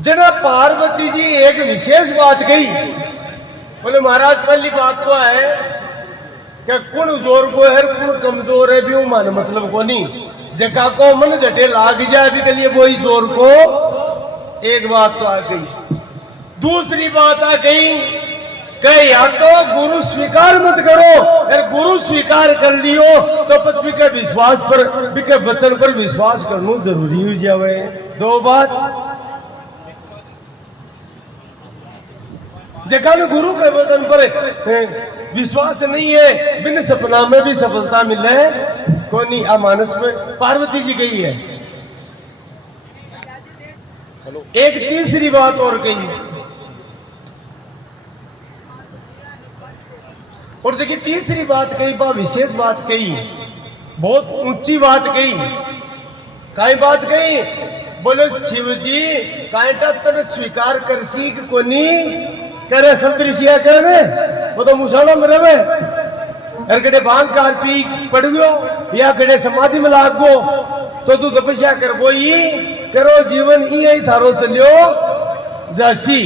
जना पार्वती जी एक विशेष बात कही, बोले महाराज पहली बात तो है कि कुण जोर को है कुण कमजोर है भी मन मतलब को नहीं, जका को मन जटे लाग जाए भी के लिए वही जोर को। एक बात तो आ गई। दूसरी बात आ गई कि या तो गुरु स्वीकार मत करो, अगर गुरु स्वीकार कर लियो तो पृथ्वी के विश्वास पर के वचन पर विश्वास करना जरूरी हो जावे। दो बात, जगह ने गुरु के वचन पर विश्वास नहीं है, बिन सपना में भी सफलता मिले कोई नहीं। अमानस में पार्वती जी गई है। एक तीसरी बात और कही, और जगह तीसरी बात कही बा विशेष बात कही, बहुत ऊंची बात कही। काई बात कही? बोलो शिव जी कांटा तन स्वीकार कर सीख कोनी करे सप्तऋषिया करे वो तो मुसाणा में रवे, अरे कड़े भांग कार पी पड़ गयो या कड़े समाधि में लाग गो तो तू तपस्या कर वो ही करो, जीवन यही थारो चलियो जैसी।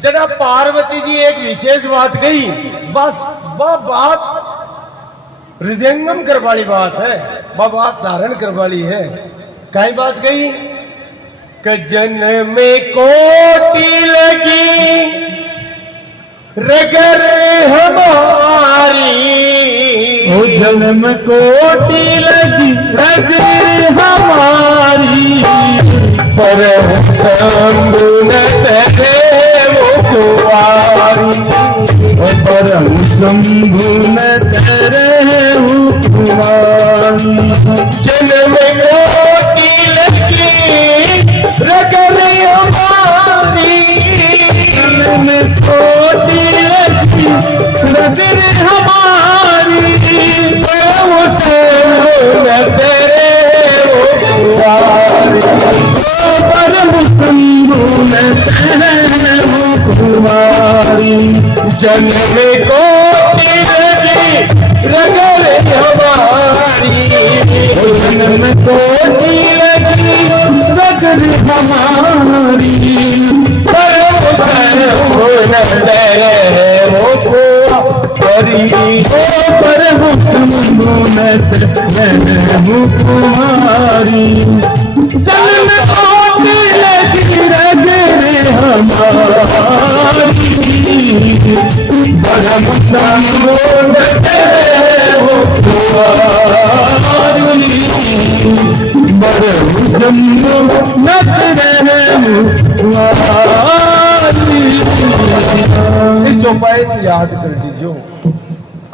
जना पार्वती जी एक विशेष बात कही, बस वह बात हृदयंगम कर वाली बात है, वह बात धारण कर वाली है। कई बात कही कि जन्म में कोटि लगी रगर हमारी, जन्म कोटि लगी रगर हमारी, पर शंभु न तेरे मुखवारी, परम शंभु न तेरे मुखवारी। जन्म कोटि लगी रगर हमारी, जन्म कोटि लगी रगर हमारी, परम शंभु न तेरे मुखवारी, परम शंभु न तेरे मुखवारी। जन्म कोटि लगी रगर हमारी, जन्म कोटि लगी रगर हमारी, परम शंभु न तेरे मुखवारी, परम शंभु न तेरे मुखवारी। जन्म कोटि लगी रगर हमारी, परम शंभु न तेरे मुखवारी, परम शंभु न तेरे मुखवारी। चौपाई याद कर दीजियो।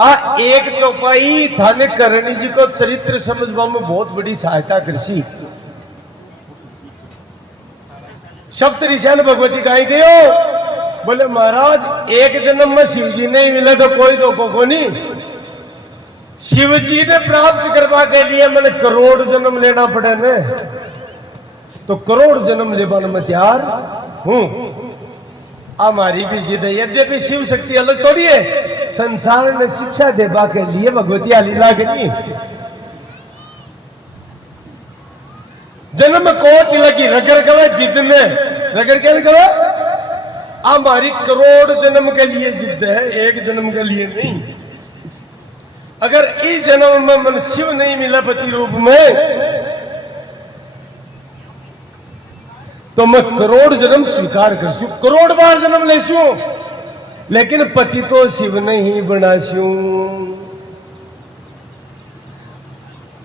आ एक चौपाई थाने करणी जी को चरित्र समझवा में बहुत बड़ी सहायता कृषि। सप्त ऋषियान भगवती कहीं गयो, बोले महाराज एक जन्म में शिव जी नहीं मिले तो कोई तो को नहीं, शिव जी ने प्राप्त करवा के लिए मैंने करोड़ जन्म लेना पड़े ने, तो करोड़ जन्म लेवा में तैयार हूं। हमारी भी जिद है, यद्यपि शिव शक्ति अलग थोड़ी है, संसार ने शिक्षा देवा के लिए भगवती लीला करी। जन्म कोटि लगी रगर गवे जिद में, रगर क्या गवे? हमारी करोड़ जन्म के लिए जिद है, एक जन्म के लिए नहीं। अगर इस जन्म में मन शिव नहीं मिला पति रूप में तो मैं करोड़ जन्म स्वीकार करसू, करोड़ बार जन्म लेसू, लेकिन पति तो शिव नहीं बनासू।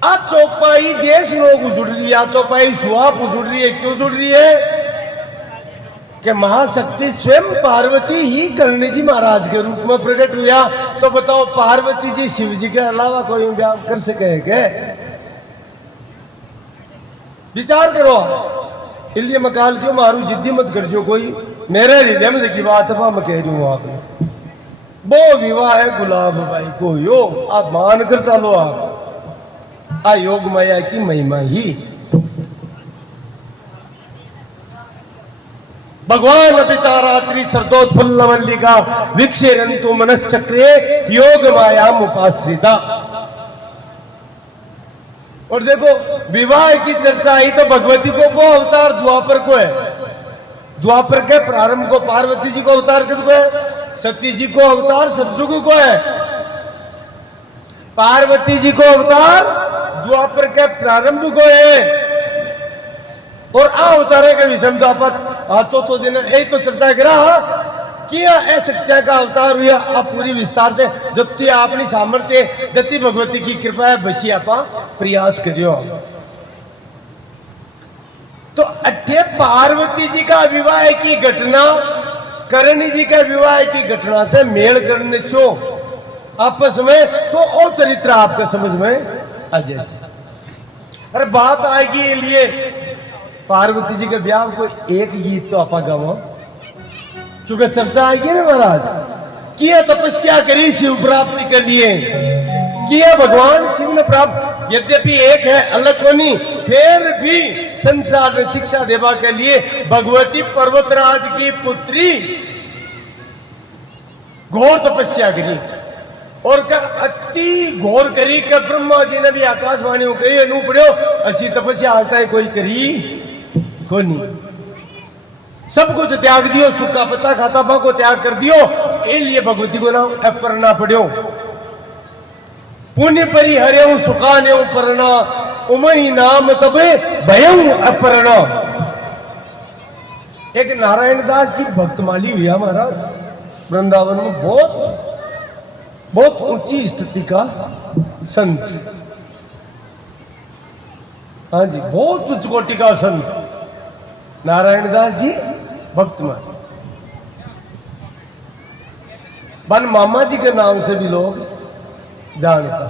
आ चौपाई देश लोग उजुड़ रही है, आ चौपाई सुहाप उजुड़ रही है। क्यों उजुड़ रही है? कि महाशक्ति स्वयं पार्वती ही करणी जी महाराज के रूप में प्रकट हुआ, तो बताओ पार्वती जी शिव जी के अलावा कोई व्यायाम कर सके क्या? विचार करो। इसलिए मैं काल क्यों मारू, जिद्दी मत कर जो कोई, मेरे हृदय में की बात है मैं कह रही हूँ आपने। वो विवाह है गुलाब भाई को यो, आप मान कर चलो। आप आ योग माया की महिमा ही। भगवान पिता रात्रि शरदोत्फुल्ल मल्लिका विक्षेरन्तु मनश्चक्रे योग माया उपाश्रिता। और देखो विवाह की चर्चा आई तो भगवती को वो अवतार द्वापर को है, द्वापर के प्रारंभ को पार्वती जी को अवतार किसको है, सती जी को अवतार सतयुग को है, पार्वती जी को अवतार द्वापर के प्रारंभ को है। और अवतार के विषय में तो आप तो दिन यही तो चर्चा करा किया ऐसा का अवतार हुआ। आप पूरी विस्तार से जति अपनी सामर्थ्य जति भगवती की कृपा है बसी आप प्रयास करियो। तो अठे पार्वती जी का विवाह की घटना करणी जी के विवाह की घटना से मेल करने से आपस में तो और चरित्र आपके समझ में आ जैसे। अरे बात आएगी ये लिए पार्वती जी के ब्याह को एक गीत तो आप गाओ क्योंकि चर्चा आएगी ना महाराज। किया तपस्या करी शिव प्राप्ति के लिए, किया भगवान शिव ने प्राप्त, यद्यपि एक है अलग को नहीं, फिर भी संसार में शिक्षा देवा के लिए भगवती पर्वतराज की पुत्री घोर तपस्या करी और अति घोर करी के ब्रह्मा जी ने भी आकाशवाणी कही अनु पढ़ो असी तपस्या आज तक कोई करी को नहीं, सब कुछ त्याग दियो, सूखा पत्ता खाता पा को त्याग कर दियो, इसलिए भगवती को नाम अपर्णा पढ़ो। पुण्य परि हरे सुखाने पर्णा उमई नाम तबे भयं अपर्णा। एक नारायण दास जी भक्तमाली हुआ महाराज वृंदावन में, बहुत ऊंची स्थिति का संत, हाँ जी बहुत उच्च कोटि का संत नारायण दास जी भक्तमान। बन मामा जी के नाम से भी लोग जानता,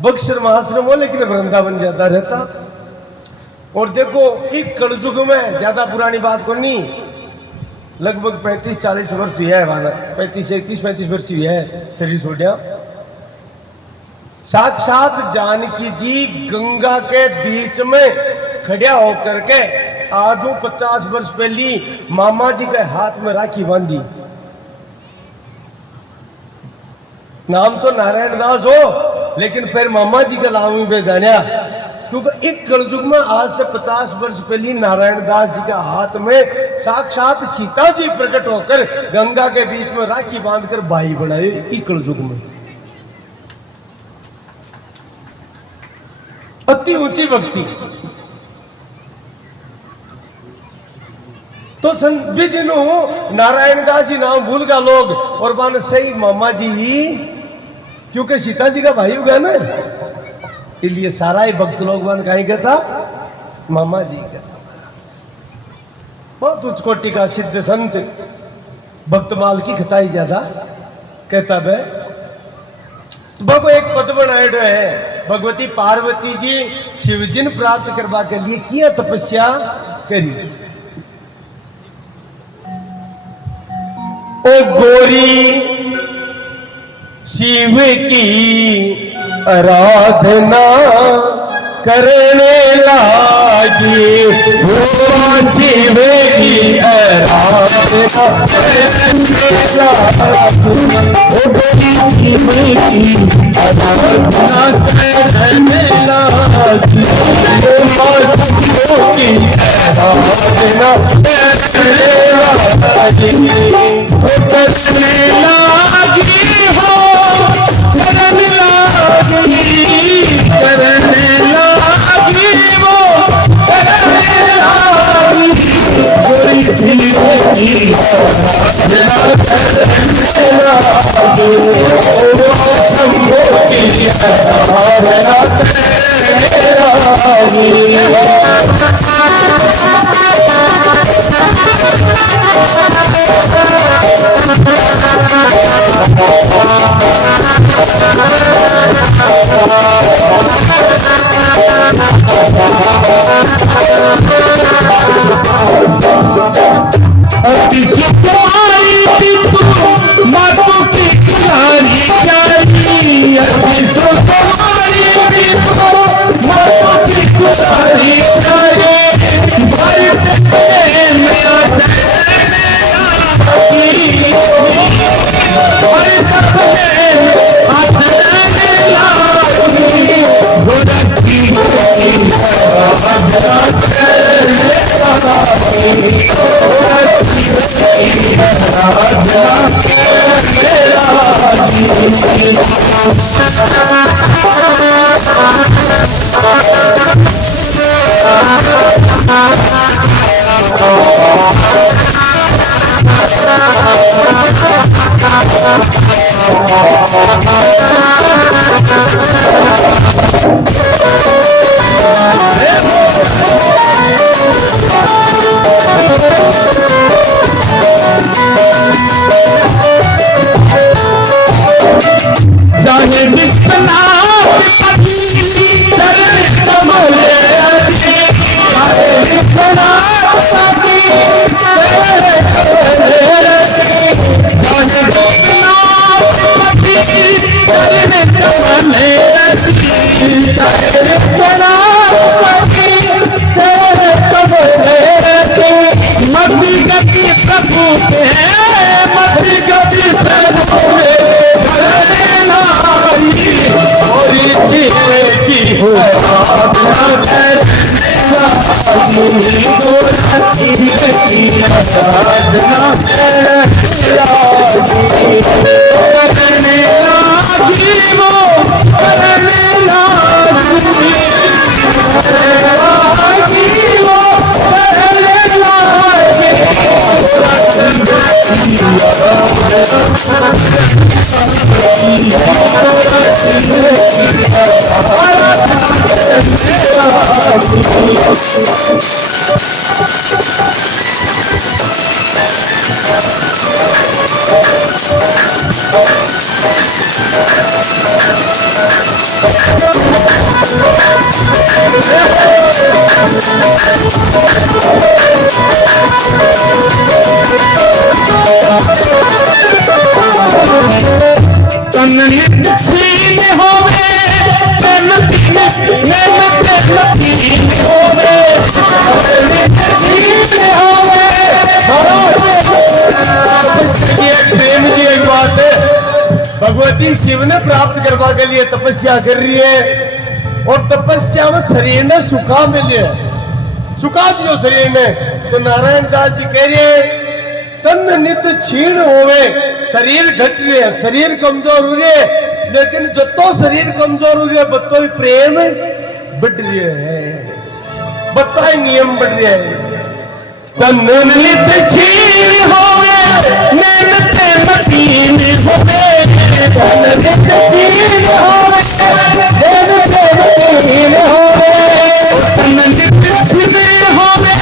बक्सर महाश्रम हो लेकिन वृंदावन ज्यादा रहता। और देखो एक कलयुग में ज्यादा पुरानी बात को नहीं, लगभग 35-40 वर्ष हुआ है, 35 वर्ष हुआ है शरीर छोड़ा। साक्षात जानकी जी गंगा के बीच में खड़ा होकर के आज 50 वर्ष पहली मामा जी के हाथ में राखी बांधी। नाम तो नारायण दास हो लेकिन फिर मामा जी का नाम ही बेजानिया, क्योंकि एक कलयुग में आज से 50 वर्ष पहले नारायण दास जी के हाथ में साक्षात सीता जी प्रकट होकर गंगा के बीच में राखी बांधकर भाई बनाए। एक कलयुग में अति ऊंची भक्ति। तो संविदिन नारायण दास जी नाम भूल गया लोग और मान सही मामा जी ही, क्योंकि सीता जी का भाई हो गया ना, इसलिए सारा ही भक्त लोग मान कहीं कहता मामा जी कहता। बहुत उच्च कोटि का सिद्ध संत भक्तमाल की खताई ज्यादा कहता है। तो बाबू एक पद बनाए है, भगवती पार्वती जी शिवजिन प्राप्त करवा के लिए किया तपस्या करी। ओ गोरी शिव की आराधना करने लागी, वो शिव की आराधना करने लागी, ओ गोरी शिव की आराधना करने लागी, वो शिव की आराधना करने लागी, करने लागी हो, करने लागी, करने लागी वो, करने लागी, गोरी शिव की आराधना करने लागी, वो शंभो की आराधना करने लागी। अति सुकुमारी तू मातों की किनारी प्यारी, अति सुकुमारी तू मातों की किनारी प्यारी, भाई तेरे मेरा सपने हाथ में लागी, गोरखी चाहे जितना मध्य गति प्रभु मध्य गति प्रभु की हो छीन होवे प्रेम जी एक बात है, भगवती शिव ने प्राप्त करवा के लिए तपस्या कर रही है और तपस्या में शरीर ने सुखा मिले, सुखा दियो शरीर में। तो नारायण दास जी कह रहे तन नित क्षीण होवे, शरीर घट रहे, शरीर कमजोर हो रहे, लेकिन जतो शरीर कमजोर हो रहे बतो ही प्रेम बढ़ रहे है, बता ही नियम बढ़ रहे है। तन नित क्षीण होवे मेहनत मकीन होवे, तन नित क्षीण होवे मेहनत मकीन होवे, तन नित क्षीण होवे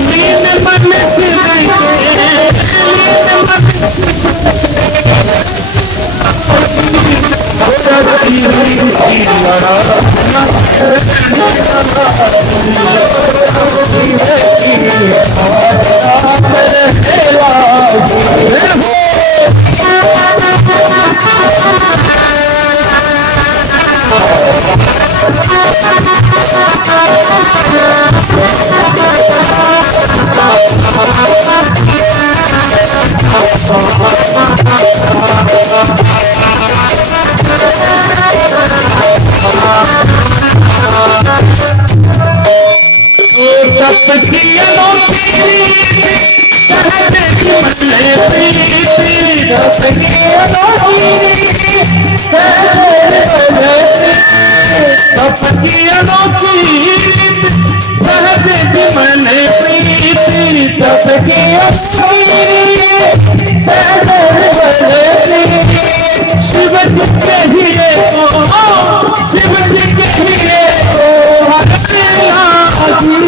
मीन मन से सबकी अनोखी कहते मल्ले प्रीति, सबकी अनोखी सबकी अनोखी सहज मन प्रीति, सबकी अनोखी सहज मन प्रीति। शिव जी के हीरे को, शिव जी के हीरे को हरे लागी,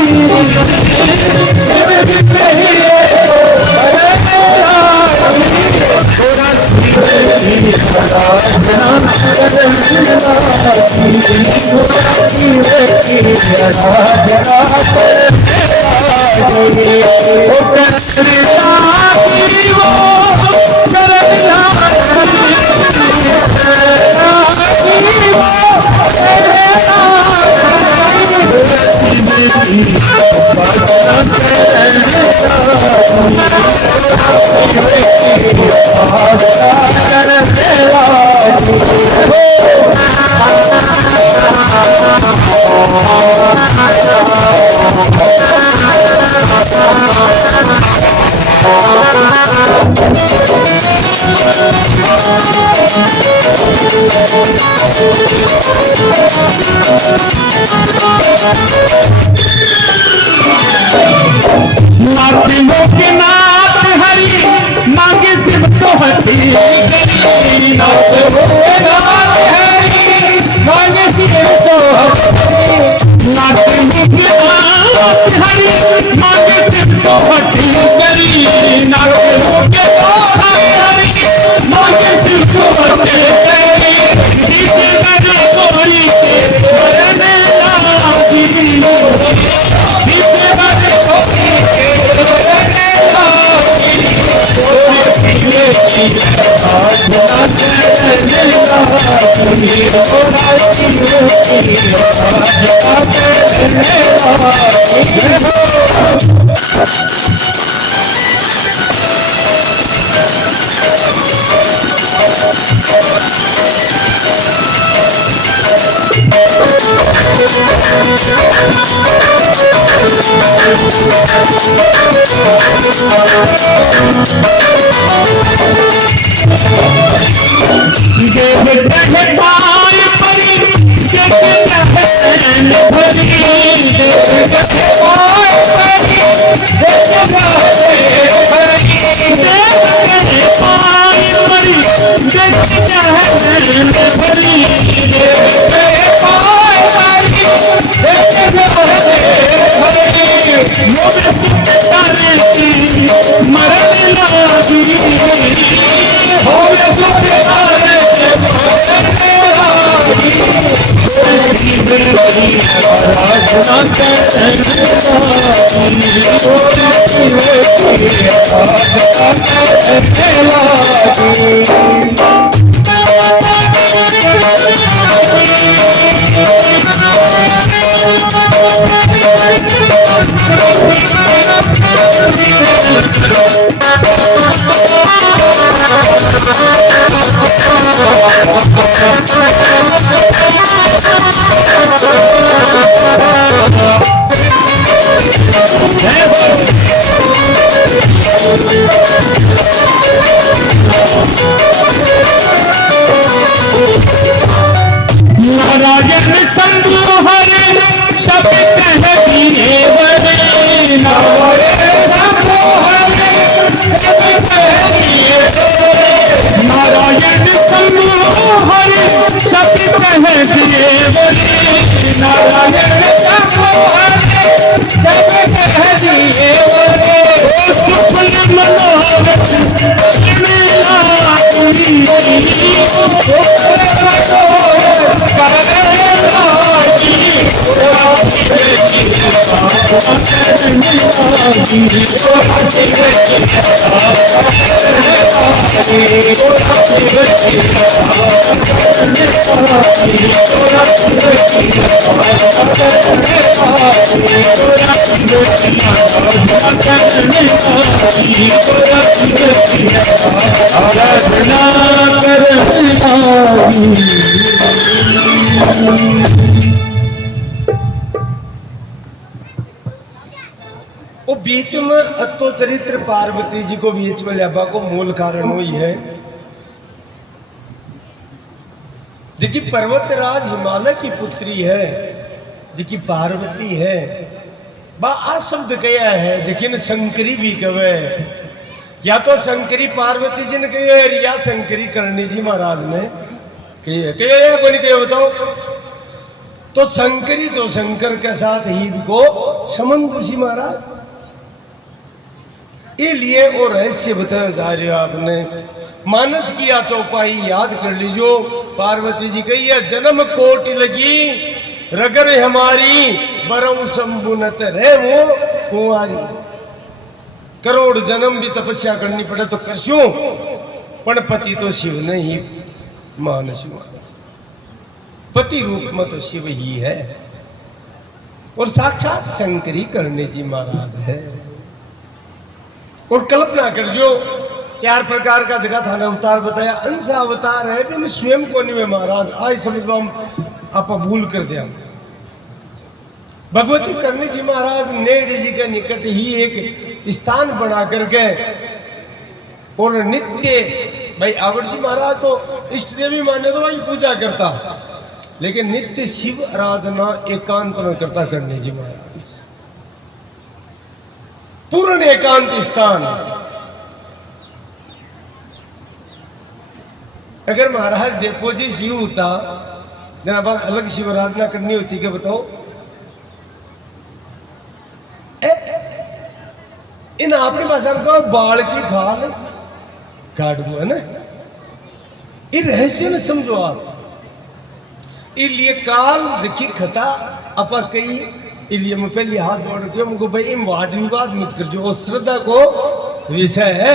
शिव जी के हीरे को हरे लागी। थोड़ा Oh, सोहती करी नाथ हुए नाथ हरी मांगे सिर सोहती नाथ हुए नाथ हरी मांगे सिर सोहती करी नाथ हुए नाथ हरी मांगे सिर सोहती करी जीते मेरे कोई के मरने लागी जीते मेरे कोई के मरने लागी नारायण शंभु हरे शब्द कह दिए बने नारायण शंभु हरे शब्द कह दिए नारायण शंभु हरे शब्द कह दिए बने नारायण शंभु हरे शब्द कह दिए बने सुफल मनोरथ मेरा वो बीच में अतो चरित्र पार्वती जी को बीच में लेबा को मूल कारण वही है जिकी पर्वतराज हिमालय की पुत्री है जिकी पार्वती है बा आ शब्द कया है जिकिन शंकरी भी कवे या तो शंकरी पार्वती जी ने कहे या शंकरी करणी जी महाराज ने कहे बताओ तो शंकरी तो शंकर के साथ ही को संबंध ऋषि महाराज ये लिए वो रहस्य बताया जा रहे हो आपने मानस किया चौपाई याद कर लीजो पार्वती जी कही है जन्म कोटि लगी रगर हमारी बरऊ संबुनत रहे वो कुंवारी करोड़ जन्म भी तपस्या करनी पड़े तो करशू पण पति तो शिव ने ही मानस पति रूप में तो शिव ही है और साक्षात शंकरी करने जी महाराज है और कल्पना कर जो 4 प्रकार का जगह था अवतार बताया अंश अवतार है भी स्वयं को नहीं महाराज आज समझ लो हम आप भूल कर दिया भगवती करणी जी महाराज नेड़ी जी के निकट ही एक स्थान बना करके और नित्य भाई आवड़ जी महाराज तो इष्ट देवी माने तो भाई पूजा करता लेकिन नित्य शिव आराधना एकांत में करता करणी जी महाराज पूर्ण एकांत स्थान अगर महाराज देखो जी शिव होता, जनाब अलग शिव आराधना करनी होती, क्या बताओ? इन अपनी भाषा में कहो बाल की खाल काट दो, है ना? ये रहस्य न समझो आप। इसलिए काल रखी खता अपा कई, इसलिए मैं पहले हाथ जोड़ के मुझको भाई वाद विवाद मत कर, जो श्रद्धा को विषय है।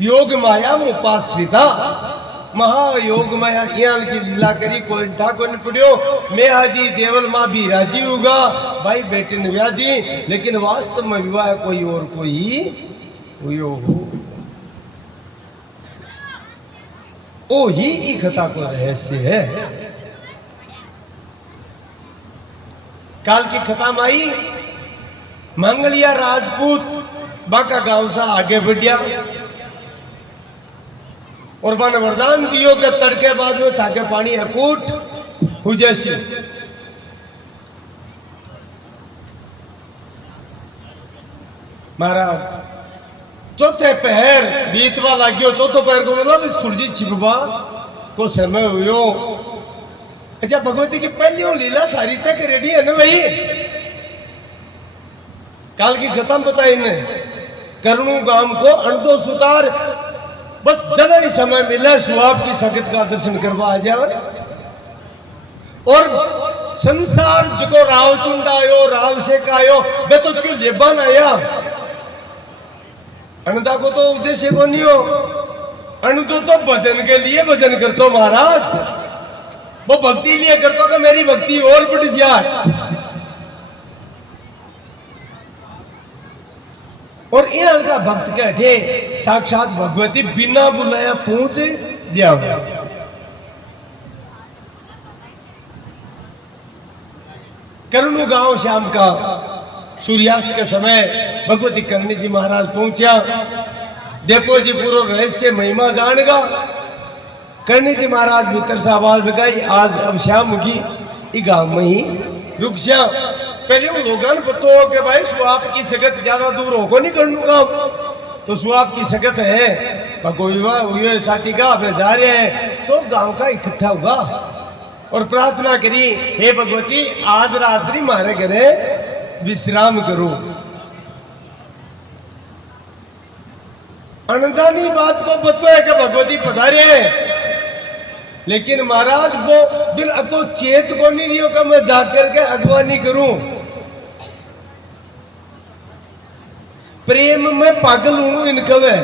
योग माया में उपाश्रिता महायोग माया यहाँ की लीला करी, कोई ठाकुर ने पढ़ियो मैं हाजी देवल माँ भी राजी होगा भाई बेटे ने ब्याह दी, लेकिन वास्तव में विवाह कोई और कोई हो ओ ही कथा को रहस्य है। काल की कथा में आई मंगलिया राजपूत बाका गांव से आगे बढ़िया और बन वरदान दियो के तड़के बाद में थाके पानी अकूट हो जैसी। महाराज चौथे पहर बीतवा लाग्यो, चौथो पहर को मतलब सूरजी छिपवा को समय हुयो। अच्छा भगवती की पहली लीला सारी तक रेडी है ना भाई? काल की खत्म पता इन्हें करुणु गांव को अणदो सुतार, बस जब ही समय मिले सुहाब की संगत का दर्शन करवा आ जाए। और संसार जो राव चुंडायो राव से कायो बे तो क्यों लेबन आया, अनदा को तो उद्देश्य को नहीं हो, अणुदो तो भजन के लिए भजन करतो महाराज, वो भक्ति लिए करतो कि मेरी भक्ति और बढ़ जाए। और यहाँ का भक्त के हटे साक्षात भगवती बिना बुलाया पहुंच जाओ। करुणु गांव शाम का सूर्यास्त के समय भगवती करणी जी महाराज पहुंचा। डेपो जी पूरा रहस्य महिमा जानेगा। करणी जी महाराज भीतर से आवाज लगाई, आज अब शाम होगी, ई गांव में ही रुक श्याम। पहले उन लोगों ने पता हो कि भाई सुहाब की सकत ज्यादा दूर होको नहीं करनूगा, तो सुहाब की सकत है कोई साथी का जा रहे हैं तो गांव का इकट्ठा होगा और प्रार्थना करी, हे भगवती आज रात्रि मारे घरे विश्राम करो। अनदानी बात को पता है कि भगवती पधारे हैं, लेकिन महाराज वो बिन तो चेत को नहीं लियो कि मैं जाकर के अगवानी करूं। प्रेम में पागल हूं इनका में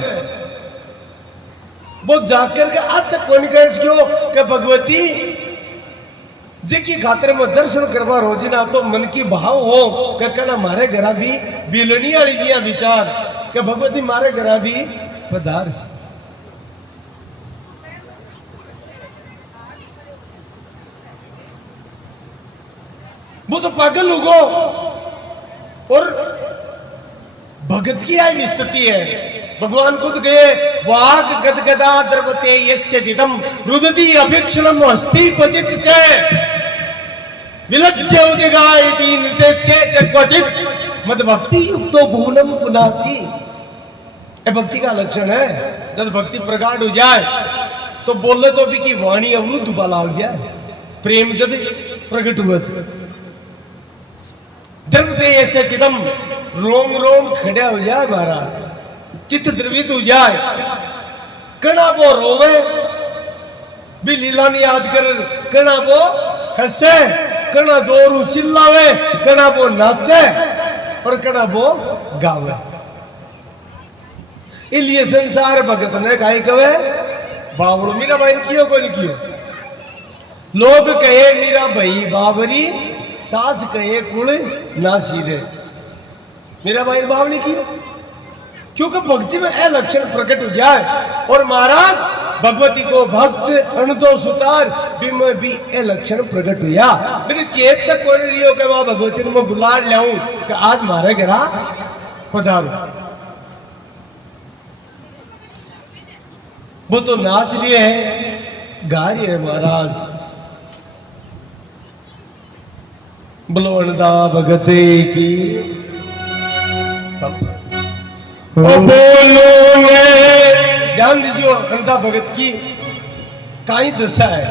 वो जाकर के आज तक कौन क्यों कि भगवती जी खातिर में दर्शन करवा रोजी ना तो मन की भाव हो कि कहना मारे घरा भी बिलनी वाली जी विचार कि भगवती मारे घरा भी पधार से। वो तो पागल होगो और भगत की आई स्थिति है। भगवान खुद गए वाग गदगदा द्रवते यस्य चिदम रुदति अभिक्षणम अस्ति क्वचित च विलज्य उदिगायति नृत्ये च क्वचित मद भक्ति युक्तो भुवनम पुनाति। ये भक्ति का लक्षण है। जब भक्ति प्रगाढ़ हो जाए तो बोले तो भी की वाणी अवरुद्ध बला हो जाए। प्रेम जब प्रकट हुआ द्रवते यस्य चिदम रोम रोम खड़ा हो जाए महाराज, चित्त द्रवित हो जाए। कना वो रोवे भी लीला ने याद कर, कना वो हंसे, कना जोरू चिल्लावे, कना वो नाचे और कना वो गावे। इसलिए संसार भगत ने कहा कवे बावड़ो मीरा भाई कियो को नहीं कियो। लोग कहे मीरा भाई बाबरी, सास कहे कुल नासी रे, मेरा भाई बावली कियो क्योंकि भक्ति में यह लक्षण प्रकट हो जाए। और महाराज भगवती को भक्त अणदो सुतार भी यह लक्षण प्रकट हुआ। मेरी चेत तक कोई रियो के वहां भगवती ने मैं बुला लाऊं कि आज मारे घरा पधारो। वो तो नाच रही है, गा रही है महाराज। बलवनदा भगते की बोलो ध्यान दीजिए अंधा भगत की काई दशा है।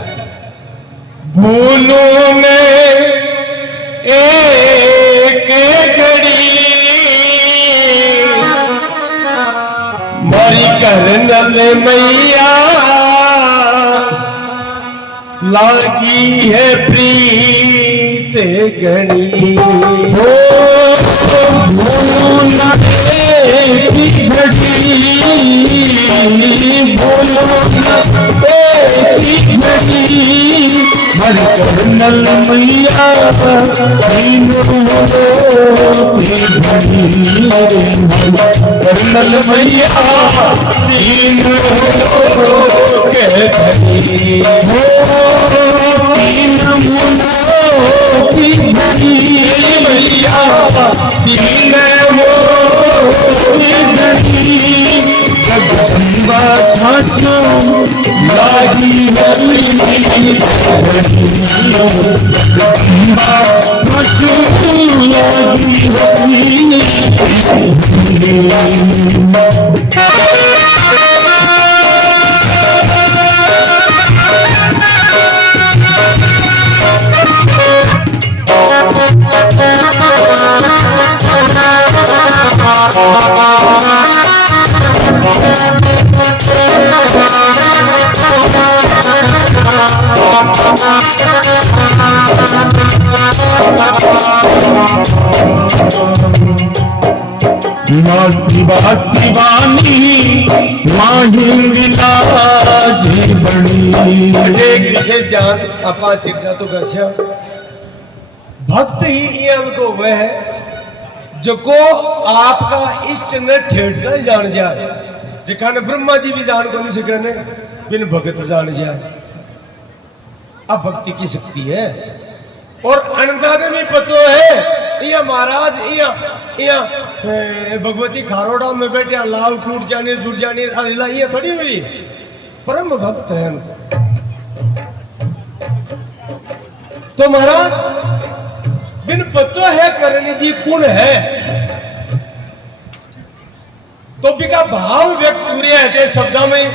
भूलों ने एक घड़ी मारी करनल मैया लागी है प्रीत घनी हो भूलों की घड़ी भूलों की घड़ी हरि करनल मैया करनल मैया तीन के धनी हो तीन की धनी मैया तीन की धनी जगदम्बा खासो लागी जगदम्बा खासो लागी माँ शिवा शिवानी माहिंगिला जी बड़ी एक विशेष ध्यान अपा चिकित्सा तो करशा भक्त ही ये अनको वह है जो को आपका इष्ट न ठेठ कर जान जाए जिखाने ब्रह्मा जी भी जान को नहीं सके बिन भगत जान जाए। अब भक्ति की शक्ति है और अनंता ने भी पतो है या महाराज या भगवती खारोड़ा में बैठे लाल टूट जाने जुट जाने ये थोड़ी हुई परम भक्त है। तो महाराज बिन पतो है करणी जी कौन है तो भी का भाव व्यक्त पूरे है शब्दों में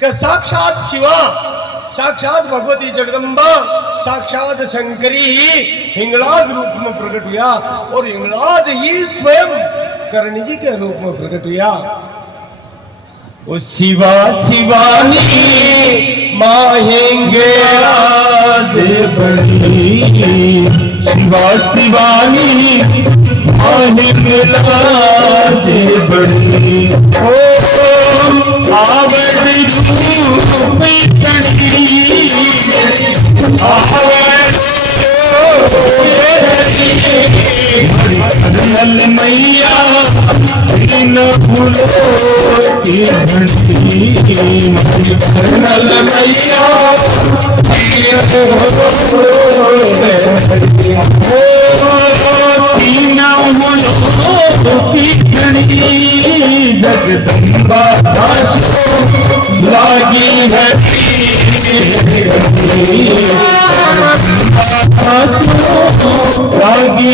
कि साक्षात शिवा साक्षात भगवती जगदम्बा साक्षात शंकरी ही हिंगलाज रूप में प्रकट हुआ और हिंगलाज ही स्वयं करणी जी के रूप में प्रकट हुआ। ओ शिवा शिवानी माहेंगे आज बड़ी शिवा शिवानी माहेंगे आज बड़ी ओ आवड़ रूप कणी आवड़ करनल मैया इन भूलो की घंटी करनल मैया तीन भूलो की घंटी जगदम्बा लागी है लागी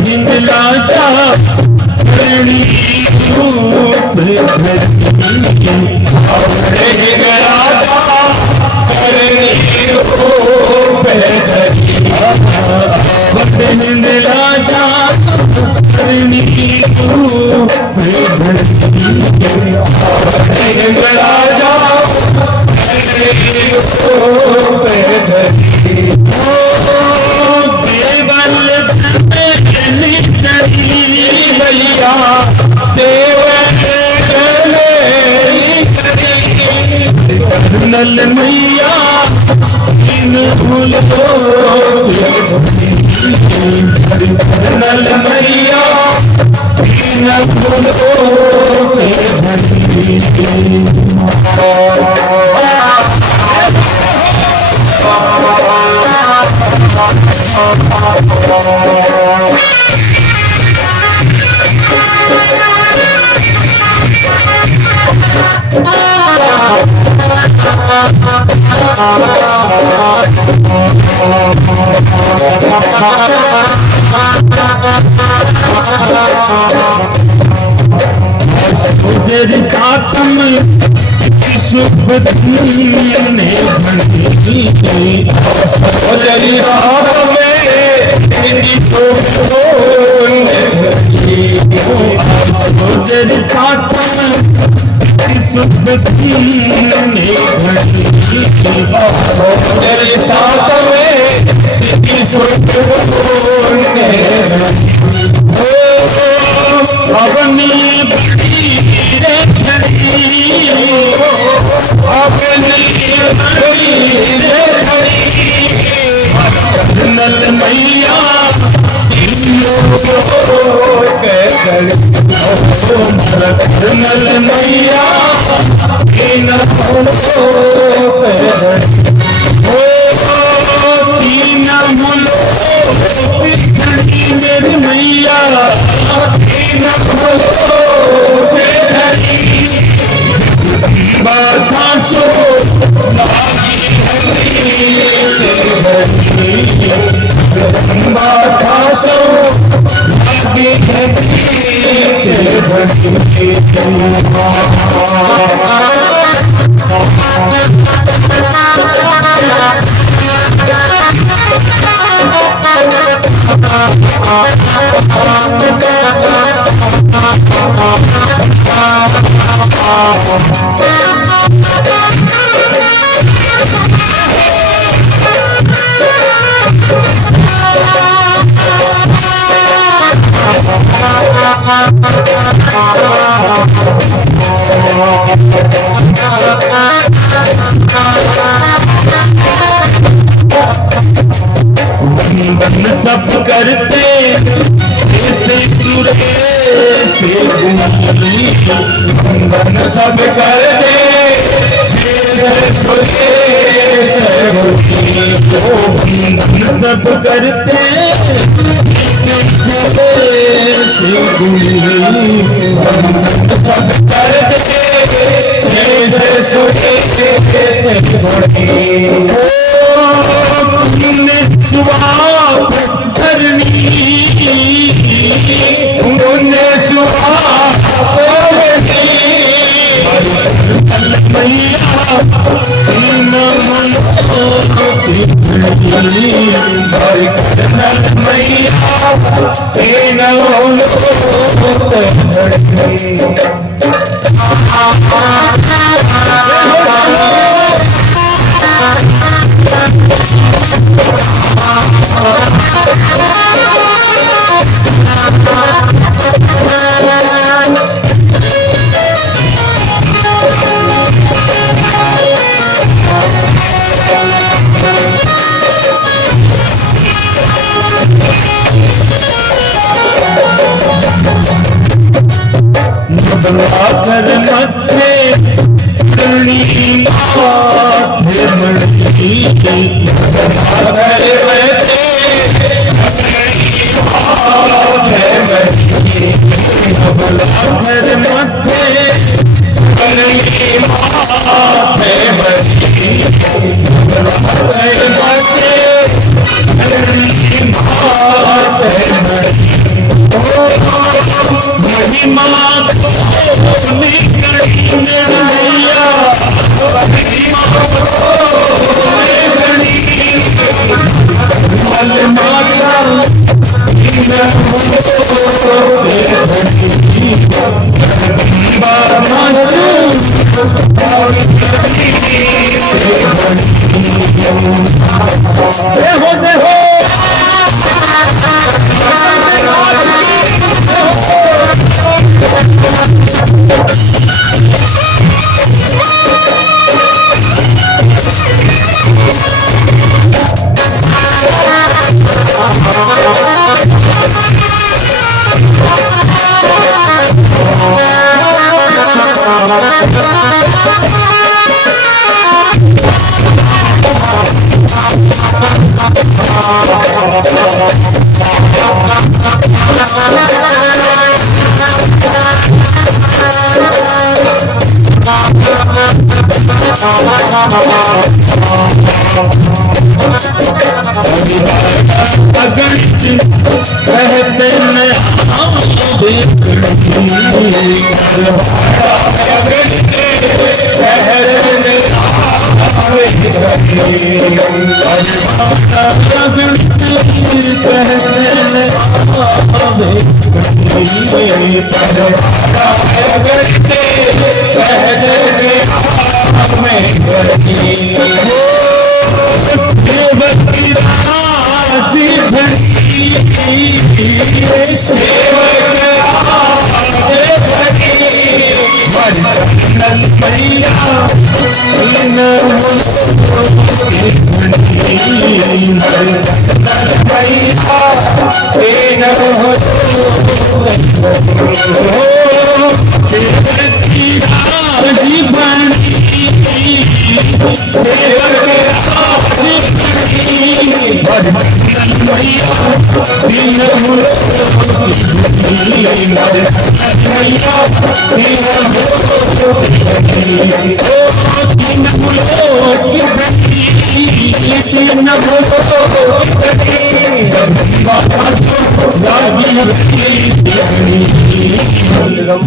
हिंदलाजा करणी रूप हिंदलाजा करणी हिंदलाजा भैया करनल मैया इन भूलो करनल मैया न भूलो के धनी। तेरी कातम सुख ने भंडी तेरी रात में तेरी तेरी कातम सुख ने भंडी तेरी साथ में तेरी सुख अपनी नल मैया नल मैया मेरी मैया बाधा सो बाधा सो बंधन सब करते ऐसे तुरे से बंधन सब करते बंधन सब करते सब करते धरनी उन्होंने कर मथे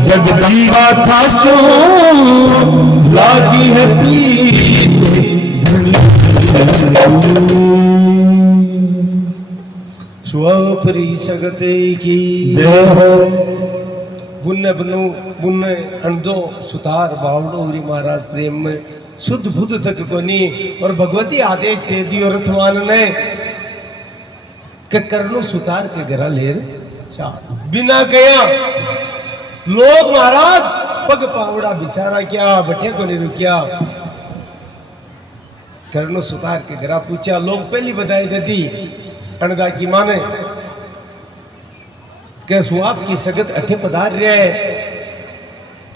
जगदम्बा था सो लागी है प्रीत स्वपरी सगते की जय हो। बुन्न बनु बुन्न अंधो सुतार बावड़ो हरि महाराज प्रेम में शुद्ध बुद्ध तक कोनी और भगवती आदेश दे दी और रथवान ने के करनो सुतार के घरा ले बिना गया लोग महाराज पग पावड़ा बिचारा क्या बटे को नहीं रुकिया करनो सुतार के घरा पूछा लोग पहली बधाई देती अनदा की माने के सुआब की सगत अठे पधार रहे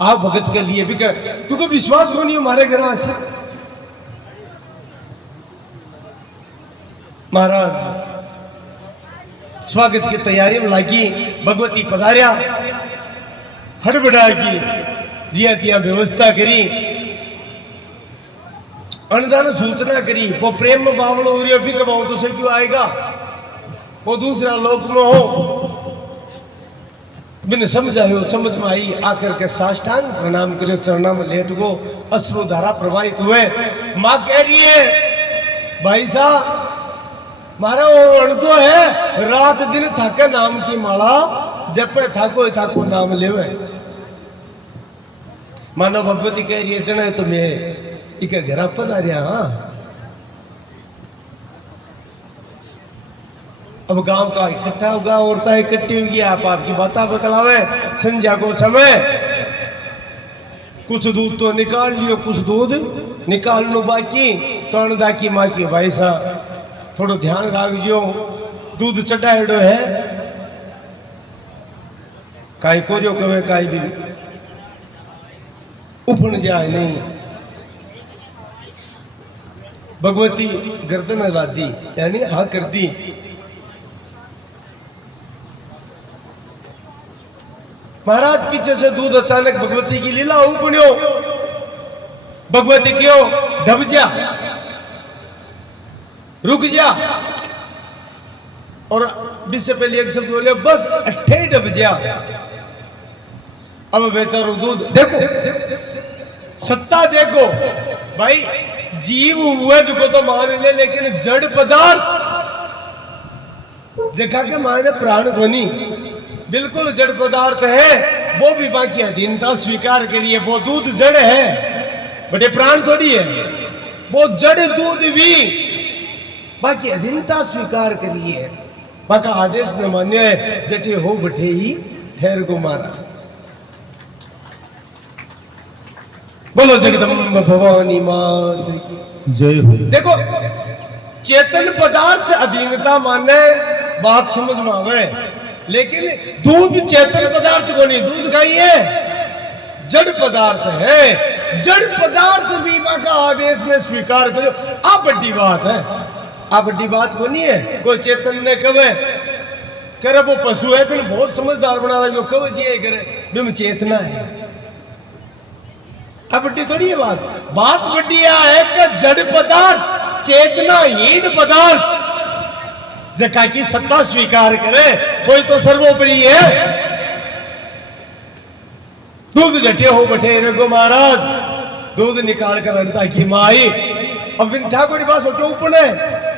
आप भगत के लिए भी कर क्योंकि विश्वास को नहीं हमारे घर से महाराज स्वागत की तैयारी में लागी भगवती पधारिया हड़बड़ा की जिया तिया व्यवस्था करी अनदान सूचना करी वो प्रेम में बावड़ो हो रही अभी कमाऊ तो से क्यों आएगा वो दूसरा लोक में हो बिन समझायो समझ में आई आकर के साष्टांग प्रणाम करे चरणा में लेट गो अश्रु धारा प्रवाहित हुए मां कह रही है भाई साहब मारा वो अणतो है रात दिन थाके नाम की माला जपे थाको थाको नाम लेवे मानो भगवती कह रही है जने तो मैं इके घर पधारिया हाँ अब गांव का इकट्ठा होगा औरतें इकट्ठी होगी आप आपकी बातें बतलावे संध्या को समय कुछ दूध तो निकाल लियो कुछ दूध निकाल लो बाकी तो अणदा की माँ की भाई साहब थोड़ो ध्यान रखजो दूध चढ़ाएड़ो है काई कोरियो कवे काई भी उफण जाए नहीं भगवती गर्दन लादी यानी हाँ कर दी महाराज पीछे से दूध अचानक भगवती की लीला उपण्यो भगवती क्यों ढब जा रुक जा और बीच से पहले एक शब्द बोले बस अट्ठे डब जा अब बेचारो दूध देखो सत्ता देखो भाई जीव हुए जो तो मान ले लेकिन जड़ पदार्थ देखा के माने प्राण बनी बिल्कुल जड़ पदार्थ है वो भी बाकी अधीनता स्वीकार करिए वो दूध जड़ है बड़े प्राण थोड़ी है वो जड़ दूध भी बाकी अधीनता स्वीकार करिए बाका आदेश न मान्य है जटे हो बठे ही ठहर को मारा बोलो जगदम्ब भवानी मात की जय हो। देखो चेतन पदार्थ अधीनता माने बात समझ में आवे लेकिन दूध चेतन पदार्थ को नहीं दूध का ही है जड़ पदार्थ है, जड़ पदार्थ भी मां का आदेश में स्वीकार करो। अब बड़ी बात है, अब बड़ी बात को नहीं है। कोई चेतन ने कहे करे वो पशु है, फिर बहुत समझदार बना रहा कहे जी करे बिम चेतना है। अब बड़ी थोड़ी है बात, बात बड़ी है कि जड़ पदार्थ चेतनाहीन पदार्थ जका की सत्ता स्वीकार करे, कोई तो सर्वोपरि है। दूध जटे हो बैठे रघु महाराज, दूध निकाल कर अड़ता की माई। अब बिन ठाकुर बात सोचो ऊपर है,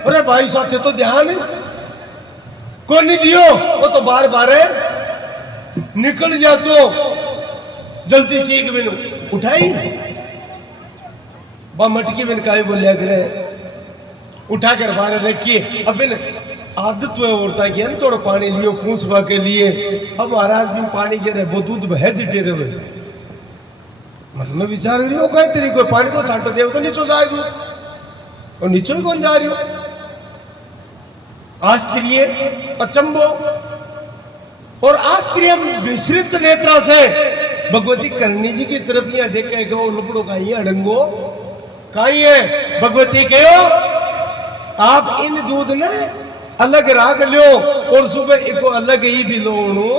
अरे भाई साथ तो ध्यान को नहीं दियो, वो तो बार बार निकल जातो, जल्दी सीख बिन उठाई बा मटकी बिन काई बोलिया करे, उठा कर बाहर रखिए। अब बिन आदत हुए औरता की है थोड़ा पानी लियो पूछवा के लिए। अब महाराज भी पानी गिरे वो दूध बह जिटे रहे, मन में विचार रही हो कहीं तेरी कोई पानी को छाटो दे तो नीचो जाए दूध, और नीचो ही कौन जा रही हो। आस्त्रीय अचंबो और आस्त्रीय विस्तृत नेत्रा से भगवती करणी जी की तरफ यहां देखे गो लपड़ो का ही अड़ंगो कहीं है। भगवती कहो आप इन दूध ने अलग राग लो और सुबह एक अलग ही बिलोणो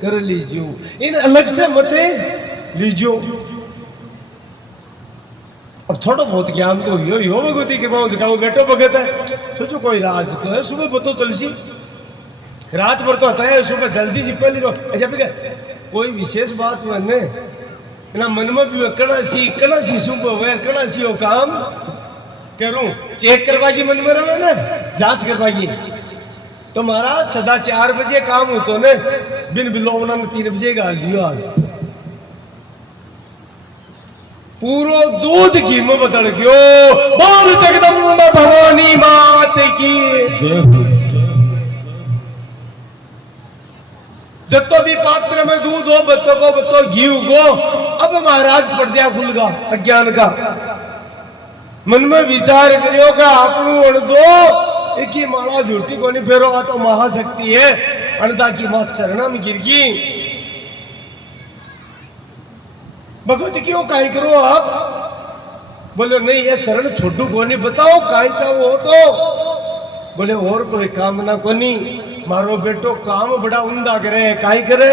कर लीजियो, इन अलग से मते लीजियो। अब थोड़ा बहुत ज्ञान तो हो भगवती कृपा दिखाओ बेटो भगत है, सोचो कोई राज तो है, सुबह बतो चलसी रात भर तो होता है, सुबह जल्दी से पहले तो अच्छा कोई विशेष बात मैंने ना मन में भी कना सी सुबह वे कना सी हो काम करूं, चेक करवागी मन में रहे ना, जांच करवागी। तो महाराज सदा 4 बजे काम हो तो ने बिन बिलोवना 3 बजे गाल दियो आज पूरो दूध घी में बदल गयो। बोल जगदम्बा भवानी मात की। जतो भी पात्र में दूध हो बत्तो को बत्तो घी उगो। अब महाराज पर्दा खुल गा अज्ञान का, मन में विचार करियो कि आपनू अण दो एक ही माला झूठी को नहीं फेरो, आ तो महाशक्ति है, अणदा की मां चरणा में गिर गई। भगवती क्यों काई करो आप, बोले नहीं ये चरण छोटू को नहीं, बताओ काई चाहो हो तो। बोले और कोई काम ना कोनी, मारो बेटो काम बड़ा उमदा करे, काई करे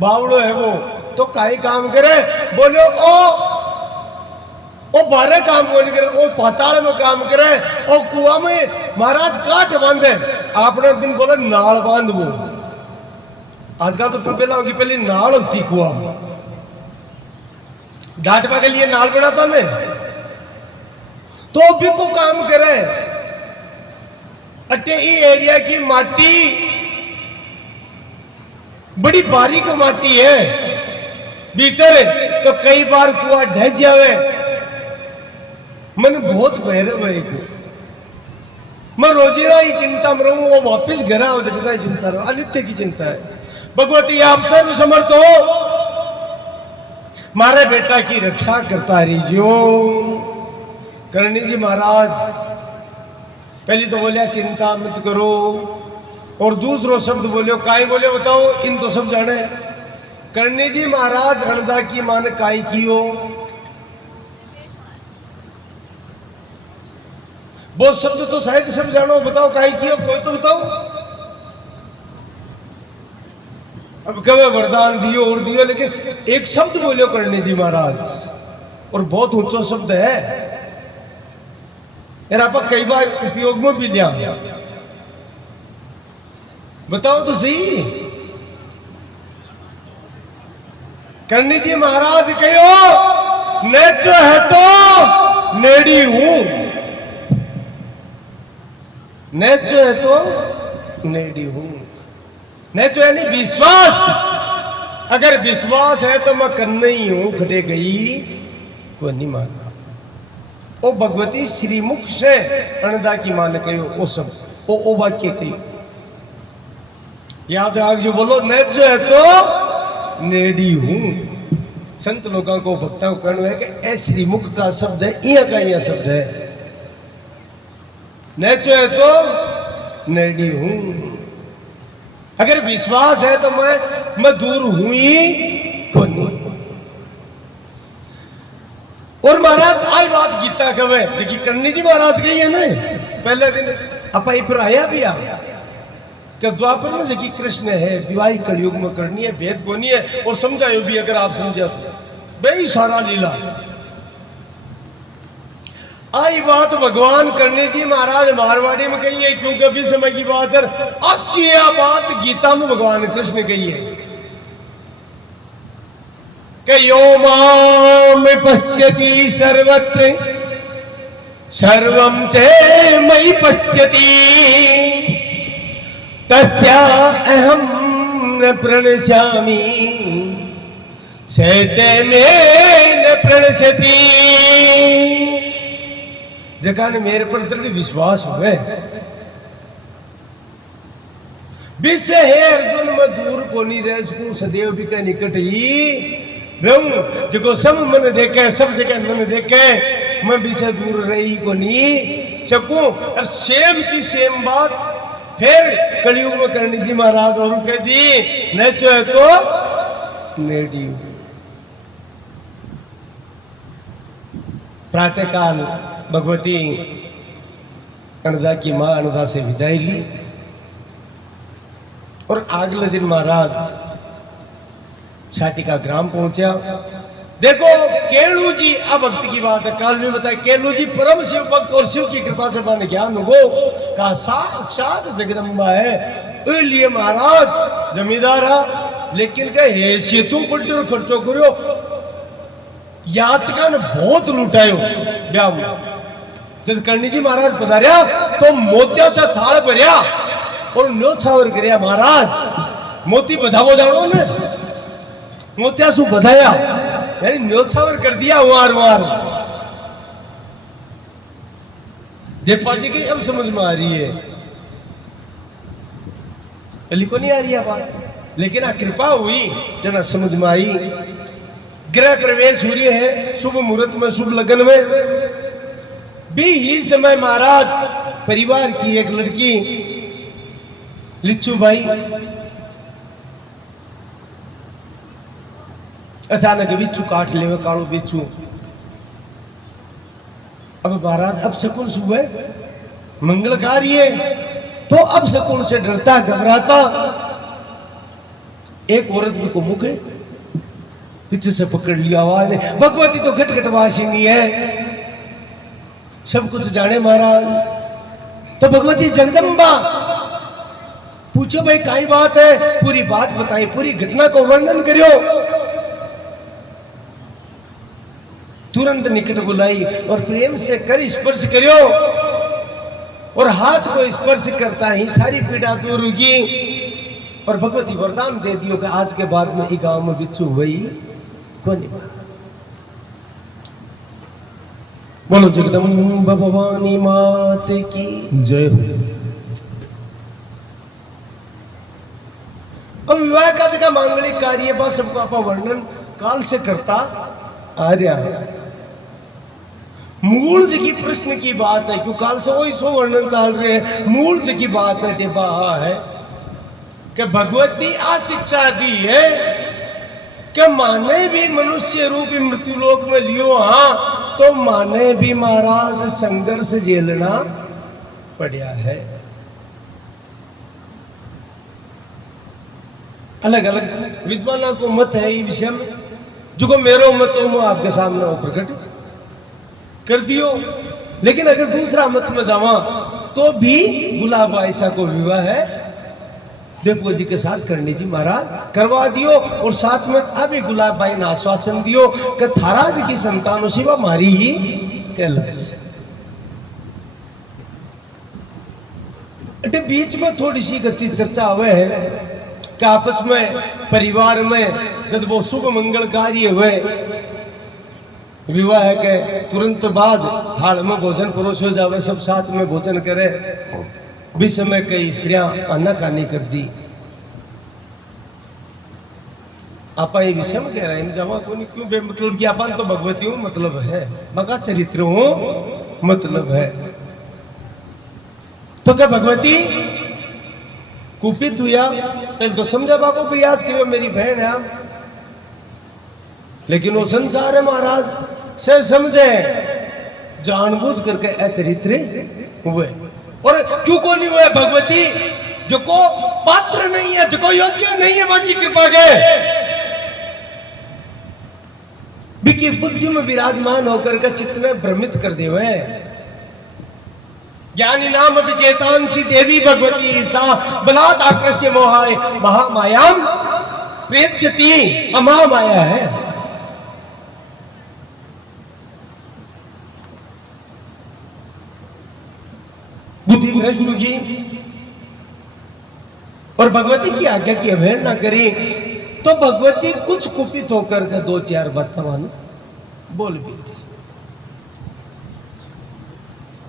बावड़ो है वो तो काई काम करे। बोले ओ बारे काम को नहीं करे, ओ पाताल में काम करे, ओ कुआ में महाराज काट बांधे। आपने दिन बोले नाल बांध वो, आजकल तो टूबेला की पहले नाल होती कुआ में, डांटवा के लिए नाल बनाता ने, तो भी को काम करे। अटे ई एरिया की माटी बड़ी बारीक माटी है भीतर, तो कई बार कुआ ढह जावे, मन बहुत भैरव है को मैं रोजीरा ही चिंता में रहूं, वो वापिस घर आ सकता है चिंता रहो, अनित्य की चिंता है। भगवती आपसे भी समर्थ हो, मारे बेटा की रक्षा करता रहियो। करणी जी महाराज पहले तो बोलिया चिंता मत करो, और दूसरो शब्द बोलियो काई बोले बताओ, इन तो सब जाने। करणी जी महाराज हणदा की मान काई कियो, वो शब्द तो शायद सब जानो, बताओ काई कियो, कोई तो बताओ। अब कहे वरदान दियो और दियो, लेकिन एक शब्द बोलियो करणी जी महाराज, और बहुत ऊंचा शब्द है यार, आप कई बार उपयोग में भी लिया, बताओ तो सही। करणी जी महाराज कहो नेचो है तो नेड़ी हूं, नेचो है तो नेड़ी हूं। नेचो है नहीं विश्वास, अगर विश्वास है तो मैं करना ही हूं, घटे गई को नहीं माना। ओ भगवती श्रीमुख से अणदा की मान कहो, ओ सब ओ वाक्य कहो, याद राख जो बोलो नेचो है तो नेड़ी हूं। संत लोगों को भक्तों को कहना है कि ए श्रीमुख का शब्द है, इया का इया शब्द है, नेचो है तो नेड़ी हूं। अगर विश्वास है तो मैं दूर हूं ही कोनी। और महाराज आई बात गीता कवे जी करनी जी महाराज कही है ना पहले दिन अपा फिर आया भी आ कि द्वापर में जबकि कृष्ण है विवाह कलयुग में करनी है भेद कोनी है और समझायो भी अगर आप समझा तो भाई सारा लीला आई बात भगवान करनी जी महाराज मारवाड़ी में कही है क्योंकि अभी समय की बात है अब क्या बात गीता में भगवान कृष्ण कही है कि यो माम पश्यति सर्वत्र सर्वं च मयि पश्यति तस्या अहं न प्रणश्यामि स च मे न प्रणश्यति। जकाने मेरे पर दृढ़ विश्वास हुए विश्व है अर्जुन में दूर को नहीं रह सकूं सदैव भी के निकट ही रहूं जो सब मन देखे सब जगह मन देखे मैं विषय दूर रही को नहीं सकूं। और सेम की सेम बात फिर कलयुग में करनी जी महाराज और कह दी न चाहे तो नेडी। प्रातः काल भगवती अनदा की मां अनदा से विदाई ली और अगले दिन महाराज छाटिका ग्राम पहुंचा। देखो केलू जी अब भक्ति की बात है काल में बताया केलू जी परम शिव भक्त और शिव की कृपा से मन ज्ञान हो कहा साक्षात जगदम्बा है लिए महाराज जमींदार लेकिन कहे हैसियतों पर खर्चो करो याचका ने बहुत लुटायो ब्याह जब करनी जी महाराज पधारिया तो मोतिया से थाल भरिया और न्योछावर करया महाराज मोती बधावो जानो ने मोतिया सु बधाया यानी न्योछावर कर दिया वार वार। देपा जी की अब समझ में आ रही है अली को नहीं आ रही है बात लेकिन आ कृपा हुई जना समझ में आई। गृह प्रवेश हो रही है शुभ मुहूर्त में शुभ लगन में भी ही समय महाराज परिवार की एक लड़की लिच्चू भाई अचानक बिच्छू काट ले काड़ो बिच्छू। अब महाराज अब शकुन सुबह मंगलकारी है तो अब शकुन से डरता घबराता एक औरत भी को मुख है पीछे से पकड़ लिया आवाज ने भगवती तो खटखटवासिनी है सब कुछ जाने महाराज। तो भगवती जगदम्बा पूछो भाई काई बात है पूरी बात बताई पूरी घटना को वर्णन करियो। तुरंत निकट बुलाई और प्रेम से कर स्पर्श करियो और हाथ को स्पर्श करता ही सारी पीड़ा दूर होगी और भगवती वरदान दे दियो कि आज के बाद में ई गांव में बिच्छू हुई कौन बोलो जगदम्बा भवानी मात की जय हो। अब विवाह का जगह मांगलिक कार्य बस सबका आपा वर्णन काल से करता आ रहा है। मूल जी की प्रश्न की बात है क्यों काल से वही सो वर्णन चल रहे हैं। मूल जी की बात है डेबा है कि भगवती आ शिक्षा दी है कि माने भी मनुष्य रूपी मृत्यु लोक में लियो हाँ तो माने भी महाराज संघर्ष झेलना पड़ा है। अलग अलग विद्वानों को मत है इस विषय में जो को मेरो मत हो मैं आपके सामने प्रकट कर दियो। लेकिन अगर दूसरा मत में जावा तो भी गुलाब आयशा को विवाह है देवको जी के साथ करनी जी महाराज करवा दियो और साथ में अभी गुलाब भाई ने आश्वासन दियो कि थारा जी की संतानों सिवा मारी ही कैलाश। अटे बीच में थोड़ी सी गति चर्चा हुए है कि आपस में परिवार में जब वो शुभ मंगल कार्य हुए विवाह के तुरंत बाद थाल में भोजन परोस हो जावे सब साथ में भोजन करे भी समय कई स्त्रियां आनाकानी कर दी। आपा ये विषय में कह रहे हैं जमा को नहीं क्यों बेमतलब की अपन तो भगवती हूं मतलब है मका चरित्र हूं मतलब है। तो क्या भगवती कुपित हुआ पहले तो समझा बाबू प्रयास करो मेरी बहन है लेकिन वो संसार है महाराज, से समझे जानबूझ करके अचरित्र हुए। और क्यों को नहीं हुए भगवती, जो को पात्र नहीं है, जो को योग्य नहीं है बाकी कृपा के, बिकी बुद्धि में विराजमान होकर के चित्त ने भ्रमित कर दे हुए। ज्ञानी नाम विजेतांशी देवी भगवती सा बलात् आकृष्य मोहाय महामायाम प्रेक्षति, अमामाया है। बुद्धि भ्रष्ट होगी और भगवती की आज्ञा की अवहेलना करी, तो भगवती कुछ कुपित होकर के दो चार वर्तमान बोल भी थी।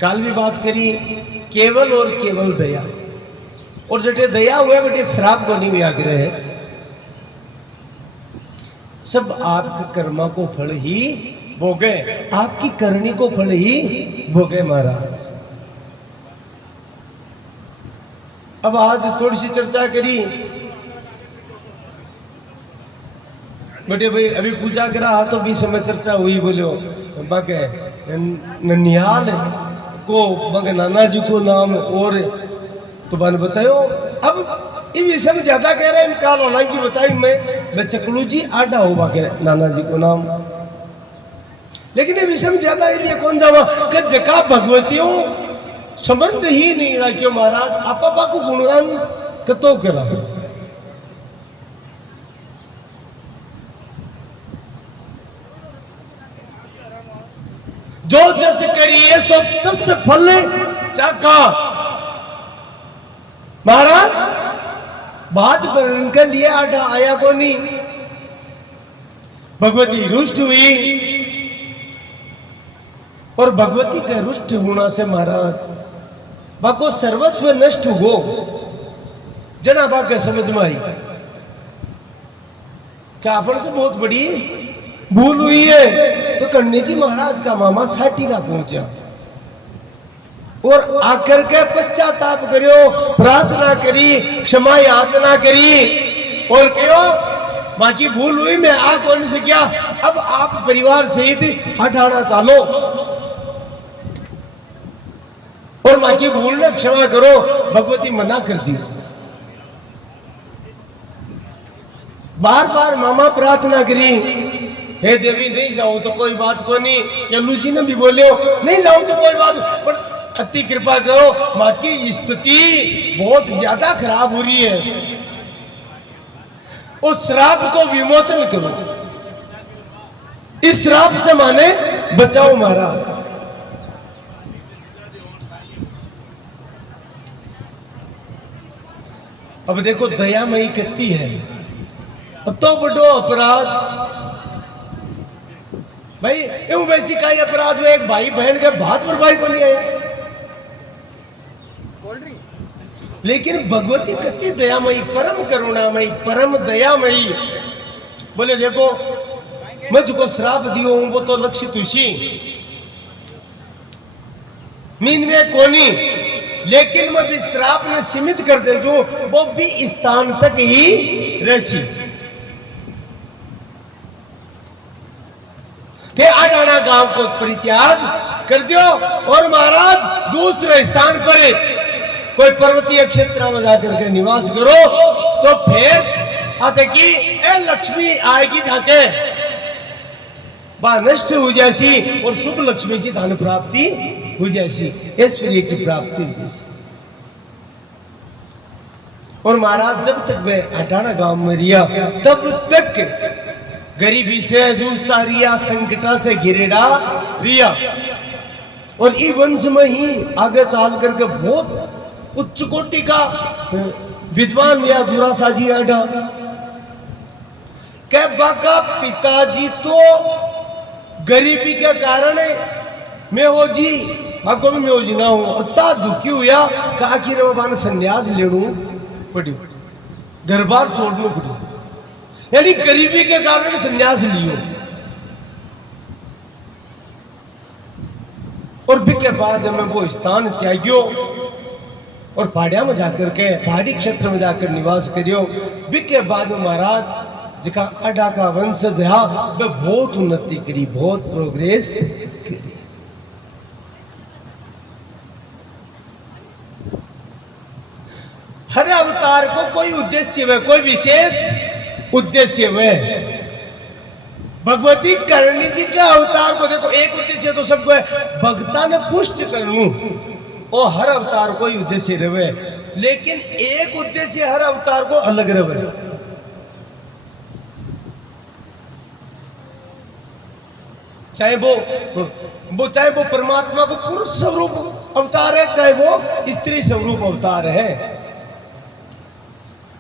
काल भी बात करी केवल और केवल दया, और जटे दया हुए बटे श्राप को नहीं आग्रह है। सब आपके कर्मा को फल ही भोगे, आपकी करनी को फल ही भोगे महाराज। अब आज थोड़ी सी चर्चा करी बेटे भाई, अभी पूजा करा तो भी समय चर्चा हुई, बोलो बाके ननिहाल को मगे नाना जी को नाम और तो बन बतायो। अब इन विषय में ज्यादा कह रहे हैं, काल हालांकि बताई मैं चकलू जी आडा हो बाके नाना जी को नाम, लेकिन ये विषय में ज्यादा इसलिए कौन जावा कि जका भगवतियों संबंध ही नहीं रहा क्यों महाराज, आपा को गुणगान कतो करा। जो जस करिए सो तत्स फल चाका। महाराज बात करने के लिए आडा आया को नहीं, भगवती रुष्ट हुई, और भगवती के रुष्ट होना से महाराज बाको सर्वस्व नष्ट हो जना बाके समझ में आई क्या अपन से बहुत बड़ी भूल हुई है। तो कन्या जी महाराज का मामा साठी का पहुंचा और आकर के पश्चाताप करियो, प्रार्थना करी, क्षमा याचना करी और क्यों मां की भूल हुई, मैं आ कौन से क्या, अब आप परिवार सहित हटाना चालो और मां की भूल ने क्षमा करो। भगवती मना कर दी, बार बार मामा प्रार्थना करी, हे देवी नहीं जाओ तो कोई बात को नहीं, चलू जी ने भी बोले नहीं जाओ तो कोई बात, पर अति कृपा करो, मां की स्थिति बहुत ज्यादा खराब हो रही है, उस श्राप को विमोचन करो, इस श्राप से माने बचाओ महाराज। अब देखो दयामयी कितनी है, तो बड़ो अपराध भाई, यूं वैसी का अपराध हुआ, एक भाई बहन के भात पर भाई को नहीं आया, लेकिन भगवती कितनी दयामयी, परम करुणामयी, परम दयामयी। बोले देखो मैं जो श्राप दियो हूं वो तो लक्षित हुई मीन में कोनी, लेकिन मैं भी श्राप ने सीमित कर दे जो वो भी स्थान तक ही रहसी के अडाना गांव को परित्याग कर दियो और महाराज दूसरे स्थान पर कोई पर्वतीय क्षेत्र में जाकर के निवास करो, तो फिर आते की ए लक्ष्मी आएगी जाके वह नष्ट हो जैसी और शुभ लक्ष्मी की धन प्राप्ति हो जैसी, ऐश्वर्य की प्राप्ति हो जैसी। और महाराज जब तक वे अटाना गांव में रिया तब तक गरीबी से जूझता रिया, संकटा से घिरेड़ा रिया, और इस वंश में ही आगे चल करके बहुत उच्च कोटि का विद्वान या दुरासाजी आढ़ा के बाका पिताजी तो गरीबी के कारण मैं हो जी भागो में मैं हो जी ना हूं, इतना दुखी हुआ कि आखिर बाबा ने संन्यास लेनू पड़ी, घर बार छोड़ना पड़ी, यानी गरीबी के कारण संन्यास लियो। और बिके बाद में वो स्थान त्याग्यो और पहाड़िया में जाकर के पहाड़ी क्षेत्र में जाकर निवास करियो। बिके बाद में महाराज जिका अडा का वंशज है वे बहुत उन्नति करी, बहुत प्रोग्रेस करी। हर अवतार को कोई उद्देश्य है, कोई विशेष उद्देश्य है। भगवती करणी जी का अवतार को देखो, एक उद्देश्य तो सबको है, भक्ता ने पुष्ट कर लूं, और हर अवतार कोई उद्देश्य रहे, लेकिन एक उद्देश्य हर अवतार को अलग रहे। चाहे वो परमात्मा को पुरुष स्वरूप अवतार है, चाहे वो स्त्री स्वरूप अवतार है।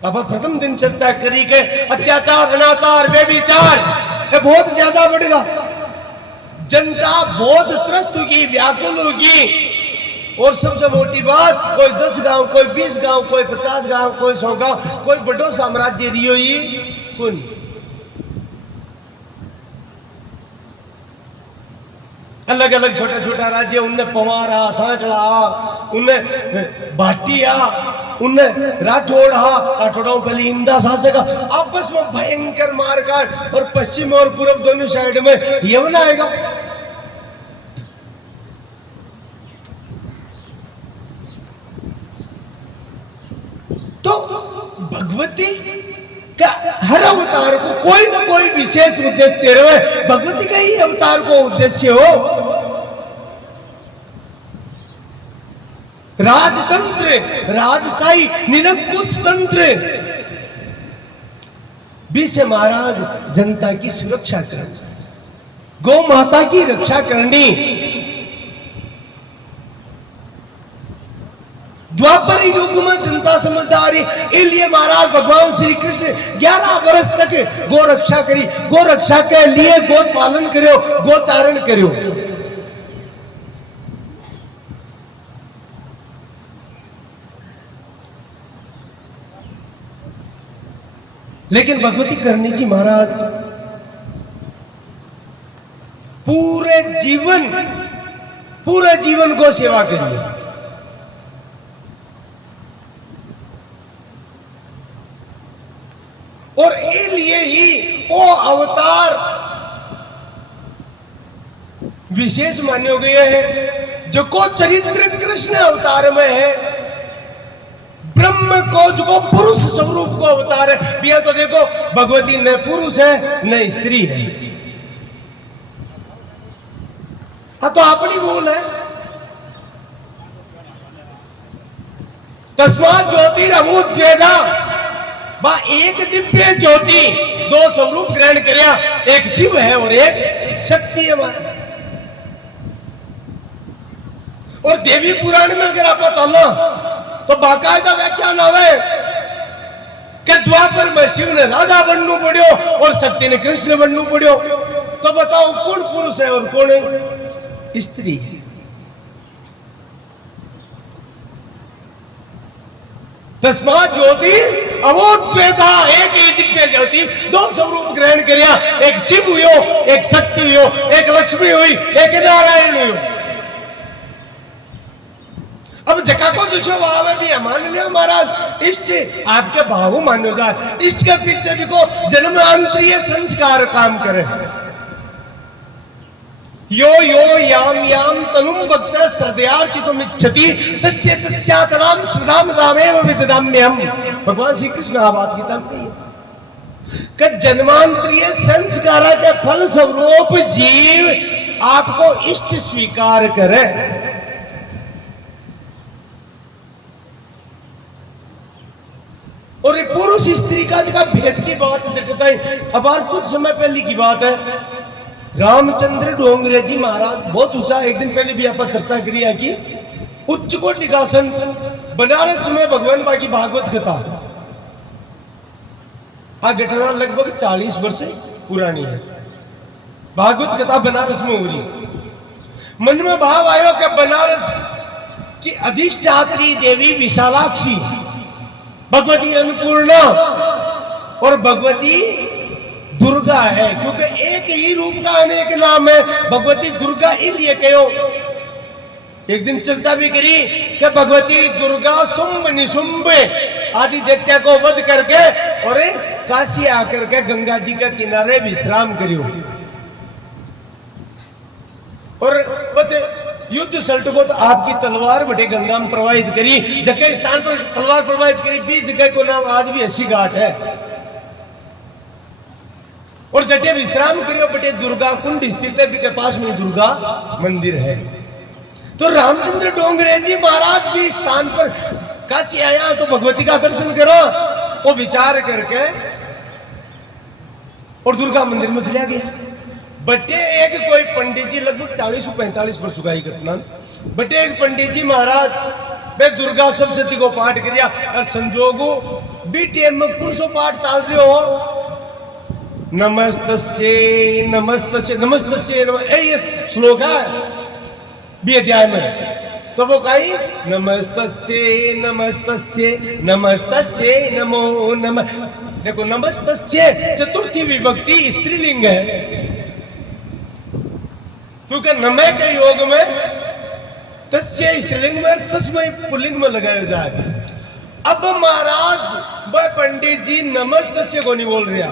अब प्रथम दिन चर्चा करी के अत्याचार, अनाचार, व्यभिचार ये बहुत ज्यादा बढ़ेगा, जनता बहुत त्रस्त होगी, व्याकुल होगी। और सबसे मोटी बात, कोई 10 गांव, कोई 20 गांव, कोई 50 गांव, कोई 100 गांव, कोई बड़ो साम्राज्य रियो ही कोनी। अलग अलग छोटा छोटा राज्य, उनने पवारा, सांचड़ा, उनने भाटिया, उनने राठौड़ों पहले इंदा शासक आपस में भयंकर मारकाट, और पश्चिम और पूर्व दोनों साइड में यमन आएगा। तो भगवती का हर अवतार को कोई न कोई विशेष उद्देश्य रहे। भगवती का ही अवतार को उद्देश्य हो राजतंत्र, राजशाही, निरंकुश तंत्र, बीसे महाराज जनता की सुरक्षा करनी, गौ माता की रक्षा करनी। द्वापर युग में जनता समझदारी, इसलिए महाराज भगवान श्री कृष्ण 11 वर्ष तक गो रक्षा करी। गो रक्षा के लिए गो पालन करो, गोचारण करो। लेकिन भगवती करणी जी महाराज पूरे जीवन को सेवा करिए। और इसलिए ही वो अवतार विशेष मान्य गए हैं, जो को चरित्र कृष्ण अवतार में है। ब्रह्म को जो पुरुष स्वरूप को अवतार है, भैया तो देखो भगवती न पुरुष है न स्त्री है, तो अपनी भूल है। तस्मात् ज्योतिरमुद्वेदा, बा एक दिव्य ज्योति, 2 स्वरूप ग्रहण करया, एक शिव है और एक शक्ति है। और देवी पुराण में अगर आप चलना तो बाकायदा व्याख्यान आवे कि द्वापर में शिव ने राधा बनना पड़ो और शक्ति ने कृष्ण बनना पड़ो। तो बताओ कौन पुरुष है और कौन स्त्री है? तस्मात् ज्योति अवोद्वेता, एक ही दिव्य ज्योति, 2 स्वरूप ग्रहण करया, एक शिव हुयो, एक शक्ति हुयो, एक लक्ष्मी हुई, एक नारायण हुयो। अब जका को जो भाव है भी मान लिया महाराज, इष्ट आपके भाव मानो जाए। इष्ट के पीछे भी को जन्मांतरीय संस्कार काम करे। यो यो याम याम तनुम भक्त श्रद्धयार्चितुम इच्छति तस्य तस्याचलाम श्रद्धाम दामेव विददाम्यहम्। भगवान श्री कृष्ण आबाद गीता में कही कि जन्मांतरीय संस्कार के फल स्वरूप जीव आपको इष्ट स्वीकार करे। और पुरुष स्त्री का जगह भेद की बात जगता है। अब आज कुछ समय पहले की बात है, रामचंद्र डोंगरे जी महाराज बहुत ऊंचा, एक दिन पहले भी आप चर्चा करी है कि उच्च कोटि का संत, बनारस में भगवान बाकी भागवत कथा आ घटना लगभग 40 वर्ष पुरानी है। भागवत कथा बनारस में हो रही, मन में भाव आयो कि बनारस की अधिष्ठात्री देवी विशालाक्षी, भगवती अन्नपूर्णा और भगवती दुर्गा है, क्योंकि एक ही रूप का अनेक नाम है। भगवती दुर्गा इसलिए कहो, एक दिन चर्चा भी करी कि भगवती दुर्गा शुंभ निशुंभ आदि दैत्य को वध करके और काशी आकर के गंगा जी के किनारे विश्राम करियो और बच्चे युद्ध सल्ट को तो आपकी तलवार बटे गंगा में प्रवाहित करी, जगह स्थान पर तलवार प्रवाहित करी, बीच जगह को नाम आज भी 80 घाट है। और जटे विश्राम करियो बटे दुर्गा कुंड स्थित है, के पास में दुर्गा मंदिर है। तो रामचंद्र डोंगरे जी महाराज भी स्थान पर काशी आया तो भगवती का दर्शन करो, वो विचार करके और दुर्गा मंदिर में चला गया। बटे एक कोई पंडित जी लगभग 40-45 वर्ष का ही घटना, बटे एक पंडित जी महाराज वे दुर्गा सप्तशती को पाठ करिया और संजोगो बी टाइम में कौन सो पाठ चल रहे हो, नमस्तस्ये नमस्तस्ये नमस्तस्ये ये श्लोक है बी अध्याय में। तो वो कही नमस्तस्ये नमस्तस्ये नमस्तस्ये नमो नमः। देखो नमस्तस्ये चतुर्थी विभक्ति स्त्रीलिंग है, क्योंकि नमः के योग में तस्य स्त्रीलिंग में तस्मै पुल्लिंग में लगाया जाए। अब महाराज वह पंडित जी नमस्तस्य को नहीं बोल रहा,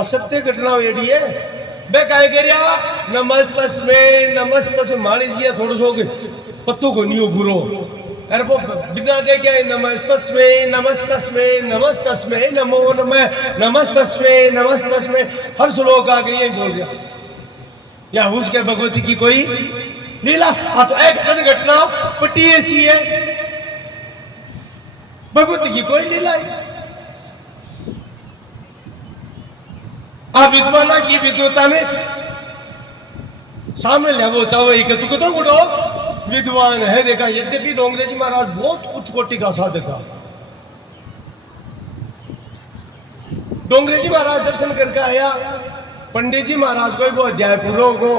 असत्य घटना एडी है। वे कहे करिया नमस्तस्मे नमस्तस्मे मानी जी थोड़ा सो पत्तों को नहीं हो बुरो, अरे वो बिना देखे नमस्तस्मे नमस्तस्मे नमस्तस्मे नमो नमः नमस्तस्मे नमस्तस्मे हर श्लोक आगे यही बोल रहा, या उसके भगवती की कोई लीला। हाँ तो एक घटना पट्टी ऐसी है, भगवती की कोई लीला है। आप विद्वाना की विद्वता ने सामने ले वो चाहो एक तू तो उठो विद्वान है। देखा यद्यपि डोंगरे जी महाराज बहुत उच्च कोटि का साधक था। डोंगरे जी महाराज दर्शन करके आया, पंडित जी महाराज को वो अध्याय पूर्व को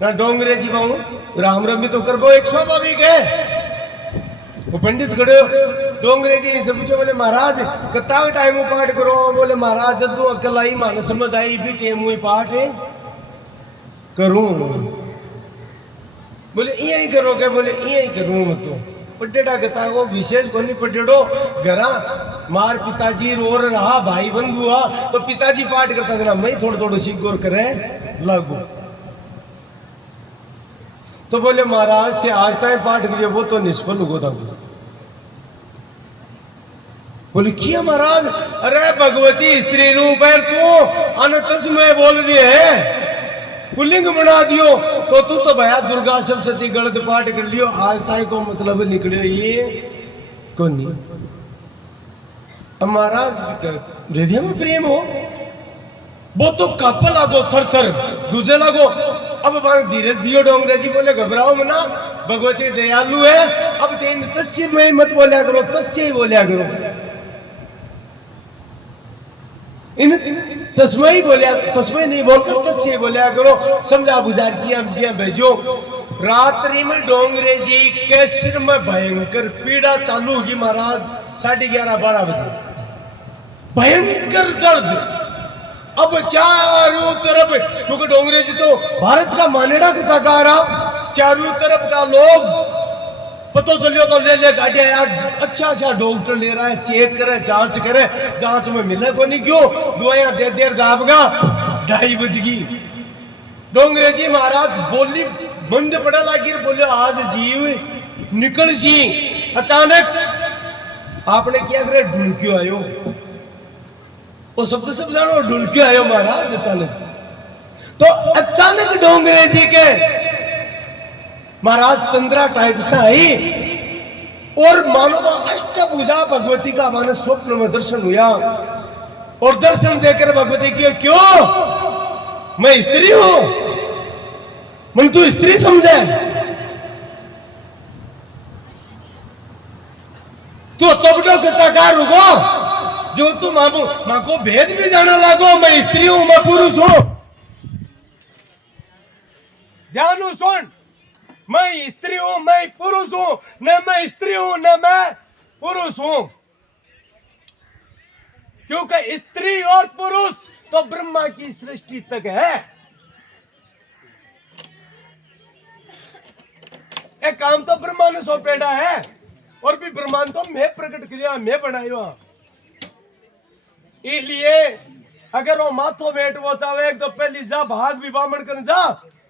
ना डोंगरे जी बाहू राम रमी तो कर वो एक स्वाभाविक है। वो पंडित खड़े डोंगरे जी से पूछो, बोले महाराज कता टाइम पाठ करो, बोले महाराज जदू अकल आई मान समझ आई भी टेम हुई पाठ है करूं, बोले यही करो क्या, बोले यही करूं मैं तो पटेड़ा कथा वो विशेष को नहीं पटेड़ो घरा मार पिताजी रो रहा भाई बंद हुआ तो पिताजी पाठ करता था, मैं थोड़ा थोड़ा सीख गौर करे लागू। तो बोले महाराज थे आज तक पाठ करिए वो तो निष्फल हो था। बोले किया महाराज, अरे भगवती स्त्री रूप है तू अनतस में बोल रही है, पुल्लिंग बना दियो तो तू तो भया दुर्गा सप्तशती गलत पाठ कर लियो, आज तक को मतलब निकलियो ये कौन नहीं। अब महाराज हृदय में प्रेम हो वो तो कापा लागो थर थर दूजे लागो। अब धीरज दियो डोंगरे जी, बोले घबराओ मना भगवती दयालु है, अब तेन तस्य में मत बोलिया करो, तस्य ही बोलिया करो, इन तस्मै बोलिया तस्मै नहीं बोलकर तस्य बोलिया करो, समझा बुझा किया जी भेजो। रात्रि में डोंगरे जी के सिर में भयंकर पीड़ा चालू होगी महाराज 11:30-12 बजे, भयंकर दर्द। अब चारों तरफ, क्योंकि डोंगरे जी तो भारत का मानेड़ा कथाकार, चारों तरफ का लोग पता चलियो तो ले गाड़िया यार, अच्छा डॉक्टर ले रहा है, चेक करे जांच करे, जांच में मिले को नहीं क्यों दवाइयां दे देर दाबगा 2:30 बज गई। डोंगरे जी महाराज बोली बंद पड़ा लगी, बोले आज जीव निकल सी। अचानक आपने क्या करे ढुलक्यो आयो, वो शब्द सब जानो ढुलक्यो आयो महाराज अचानक। तो अचानक डोंगरे जी के महाराज तंद्रा टाइप से आई और मानो अष्टभुजा भगवती का मानो स्वप्न में दर्शन हुआ, और दर्शन देकर भगवती की क्यों मैं स्त्री हूं, मन तू स्त्री समझे, तो तबडो कथाकार रुको जो तू मां को भेद भी जाना लागो, मैं स्त्री हूं मैं पुरुष हूं। ध्यान सुन, मैं स्त्री हूं मैं पुरुष हूं, न मैं स्त्री हूं न मैं पुरुष हूं, क्योंकि स्त्री और पुरुष तो ब्रह्मा की सृष्टि तक है। एक काम तो ब्रह्मा ने सौंपेड़ा है, और भी ब्रह्मांड तो मैं प्रकट किया मैं बनाया। इसलिए अगर वो माथो बैठ वो चाहे तो पहली जा भाग भी बामण कर जा,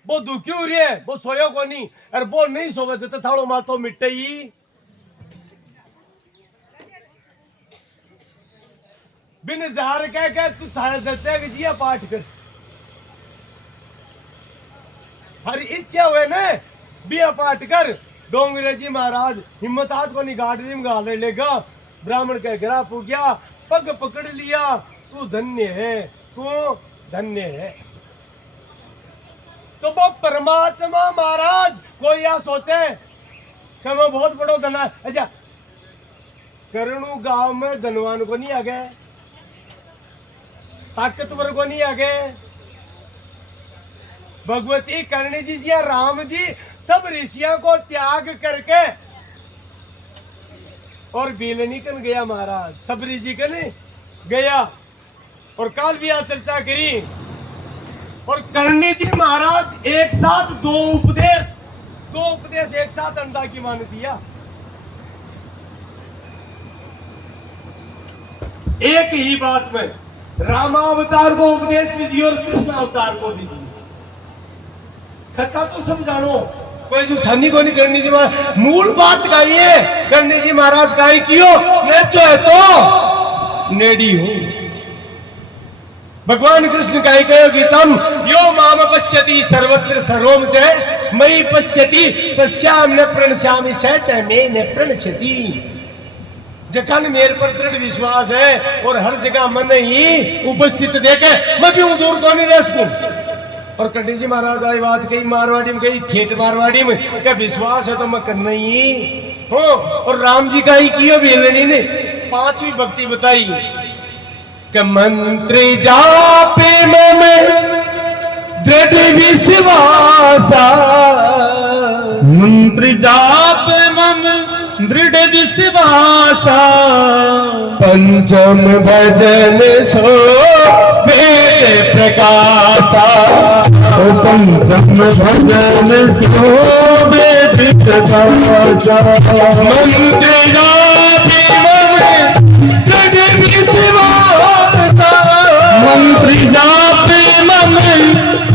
वो दुखी हो रही है, वो सोयो को नहीं, और वो नहीं सोवे तो थाड़ो माथो मिटे ही। बिन जार कह तू थारे दत्ते के जिया पाठ कर, हरी इच्छा हुए ने बिया पाठ कर। डोंगरे जी महाराज हिम्मत हाथ को नहीं गाड़ी में गाले लेगा, ब्राह्मण के गिरा पू गया, पग पकड़ लिया, तू धन्य है, तू धन्य है। तो वो परमात्मा महाराज कोई या सोचे कि मैं बहुत बड़ो धना, अच्छा करणु गांव में धनवान को नहीं आ गए, ताकतवर को नहीं आ गए, भगवती करणी जी या राम जी सब ऋषियों को त्याग करके और बेलनी कन गया महाराज, सबरी जी कन गया। और काल भी आज चर्चा करी, और करणी जी महाराज एक साथ दो उपदेश एक साथ अंडा की मान दिया, एक ही बात में रामावतार को उपदेश भी दिया और कृष्ण अवतार को भी दिया। कथा तो सब जानो, कोई जो छानी को नहीं करनी जी महाराज मूल बात का ही है, करनी जी महाराज का ही कियो नेचो है तो नेडी हो। भगवान कृष्ण का ही कहो कि तम यो माम पश्यति सर्वत्र सर्वम च मयि पश्यति तस्याम न प्रणश्यामि स च मे न प्रणश्यति। जखन मेरे पर दृढ़ विश्वास है और हर जगह मन ही उपस्थित देखे मैं भी हूं दूर को नहीं रह सकूं। और कंडी जी महाराज आई बात कही मारवाड़ी में, कही ठेठ मारवाड़ी में, क्या विश्वास है तो मैं करना ही हो। और राम जी का ही किया बेलनी ने पांचवी भक्ति बताई कि मंत्र जापे में दृढ़ विश्वासा, मंत्र जाप मम दृढ़ विश्वासा, पंचम भजन सो वेद प्रकाशा, पंचम भजन सो वेद प्रकाशा। मंत्र जापे में दृढ़ विश्वासा, मंत्र जाप मम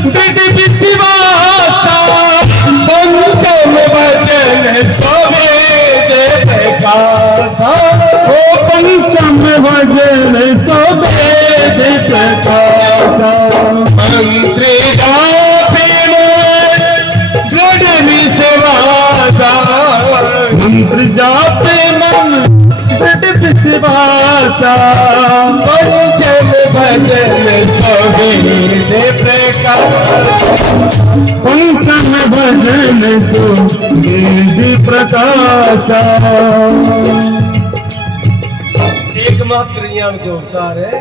दृढ़ विश्वासा, पंचम भजन सो वेद प्रकाशा, पंचम भजन सो वेद प्रकाशा। मंत्र जापे में दृढ़ विश्वासा, मंत्र जाप मम दृढ़ विश्वासा, पंचम भजन सो वेद प्रकाशा, पंचम भजन सो वेद प्रकाशा। एकमात्र ज्ञान को अवतार है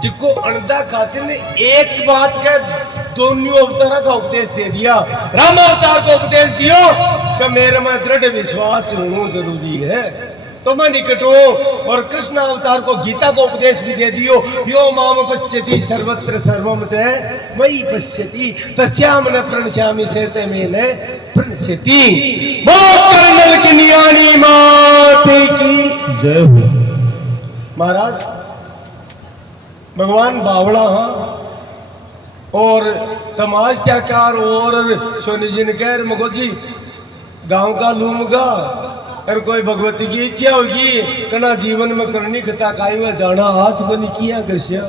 जिसको अनदा खातिर ने एक बात का दोनों अवतार का उपदेश दे दिया। राम अवतार को उपदेश दियो कि मेरे में दृढ़ विश्वास होना जरूरी है तो मैं निकट हूं, और कृष्ण अवतार को गीता को उपदेश भी दे दियो यो माम पश्यति सर्वत्र सर्वम च मयि पश्यति तस्याम न प्रणश्यामि से च मे न प्रणश्यति। बहुत कर्नल की नियानी माते की जय हो। महाराज भगवान बावड़ा और तमाश त्याकार और सोनी जी ने कह मगो जी गांव का लूमगा और कोई भगवती की इच्छा होगी कना जीवन में करनी कथा काई में जाना हाथ बनी किया कृष्ण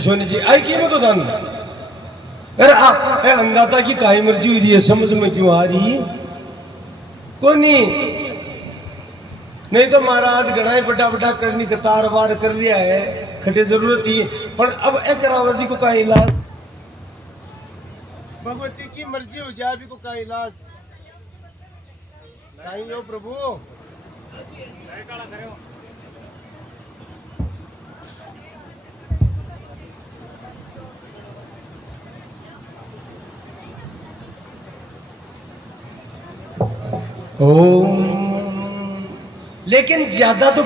सोनी जी आई की मैं तो धन अरे आप अंदाता की काई मर्जी हुई रही है समझ में क्यों आ रही को नहीं तो महाराज गणाई बटा बटा करनी कतार वार कर लिया है खटे जरूरत ही पर अब एक रावत जी को का इलाज भगवती की मर्जी हो जाए अभी को का इलाज नहीं हो प्रभु। ओम लेकिन ज्यादा तो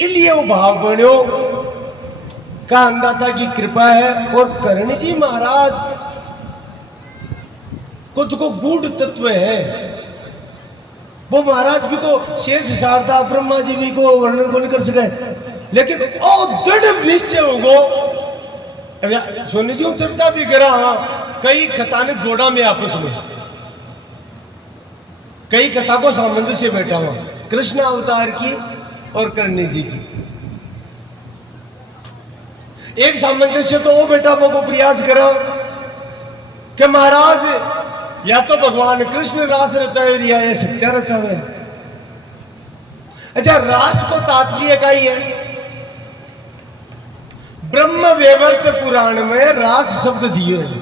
इलियो भाव बनो का अंदाता की कृपा है और करणी जी महाराज कुछ को गूढ़ तत्व है वो महाराज भी को शेष शारदा ब्रह्मा जी भी को वर्णन को नहीं कर सके, लेकिन ओ दृढ़ निश्चय होगो। सोनी जी चर्चा भी करा, कई कथा ने जोड़ा में आपस में, कई कथा को सामंजस्य बैठा हुआ, कृष्ण अवतार की और करणी जी की। एक सामंजस्य तो वो बेटा वो को प्रयास करा कि महाराज या तो भगवान कृष्ण रास रचाए या ये सत्या रचावे। अच्छा, रास को तात्पर्य का ही है। ब्रह्म वेवर्त पुराण में रास शब्द दिए हैं।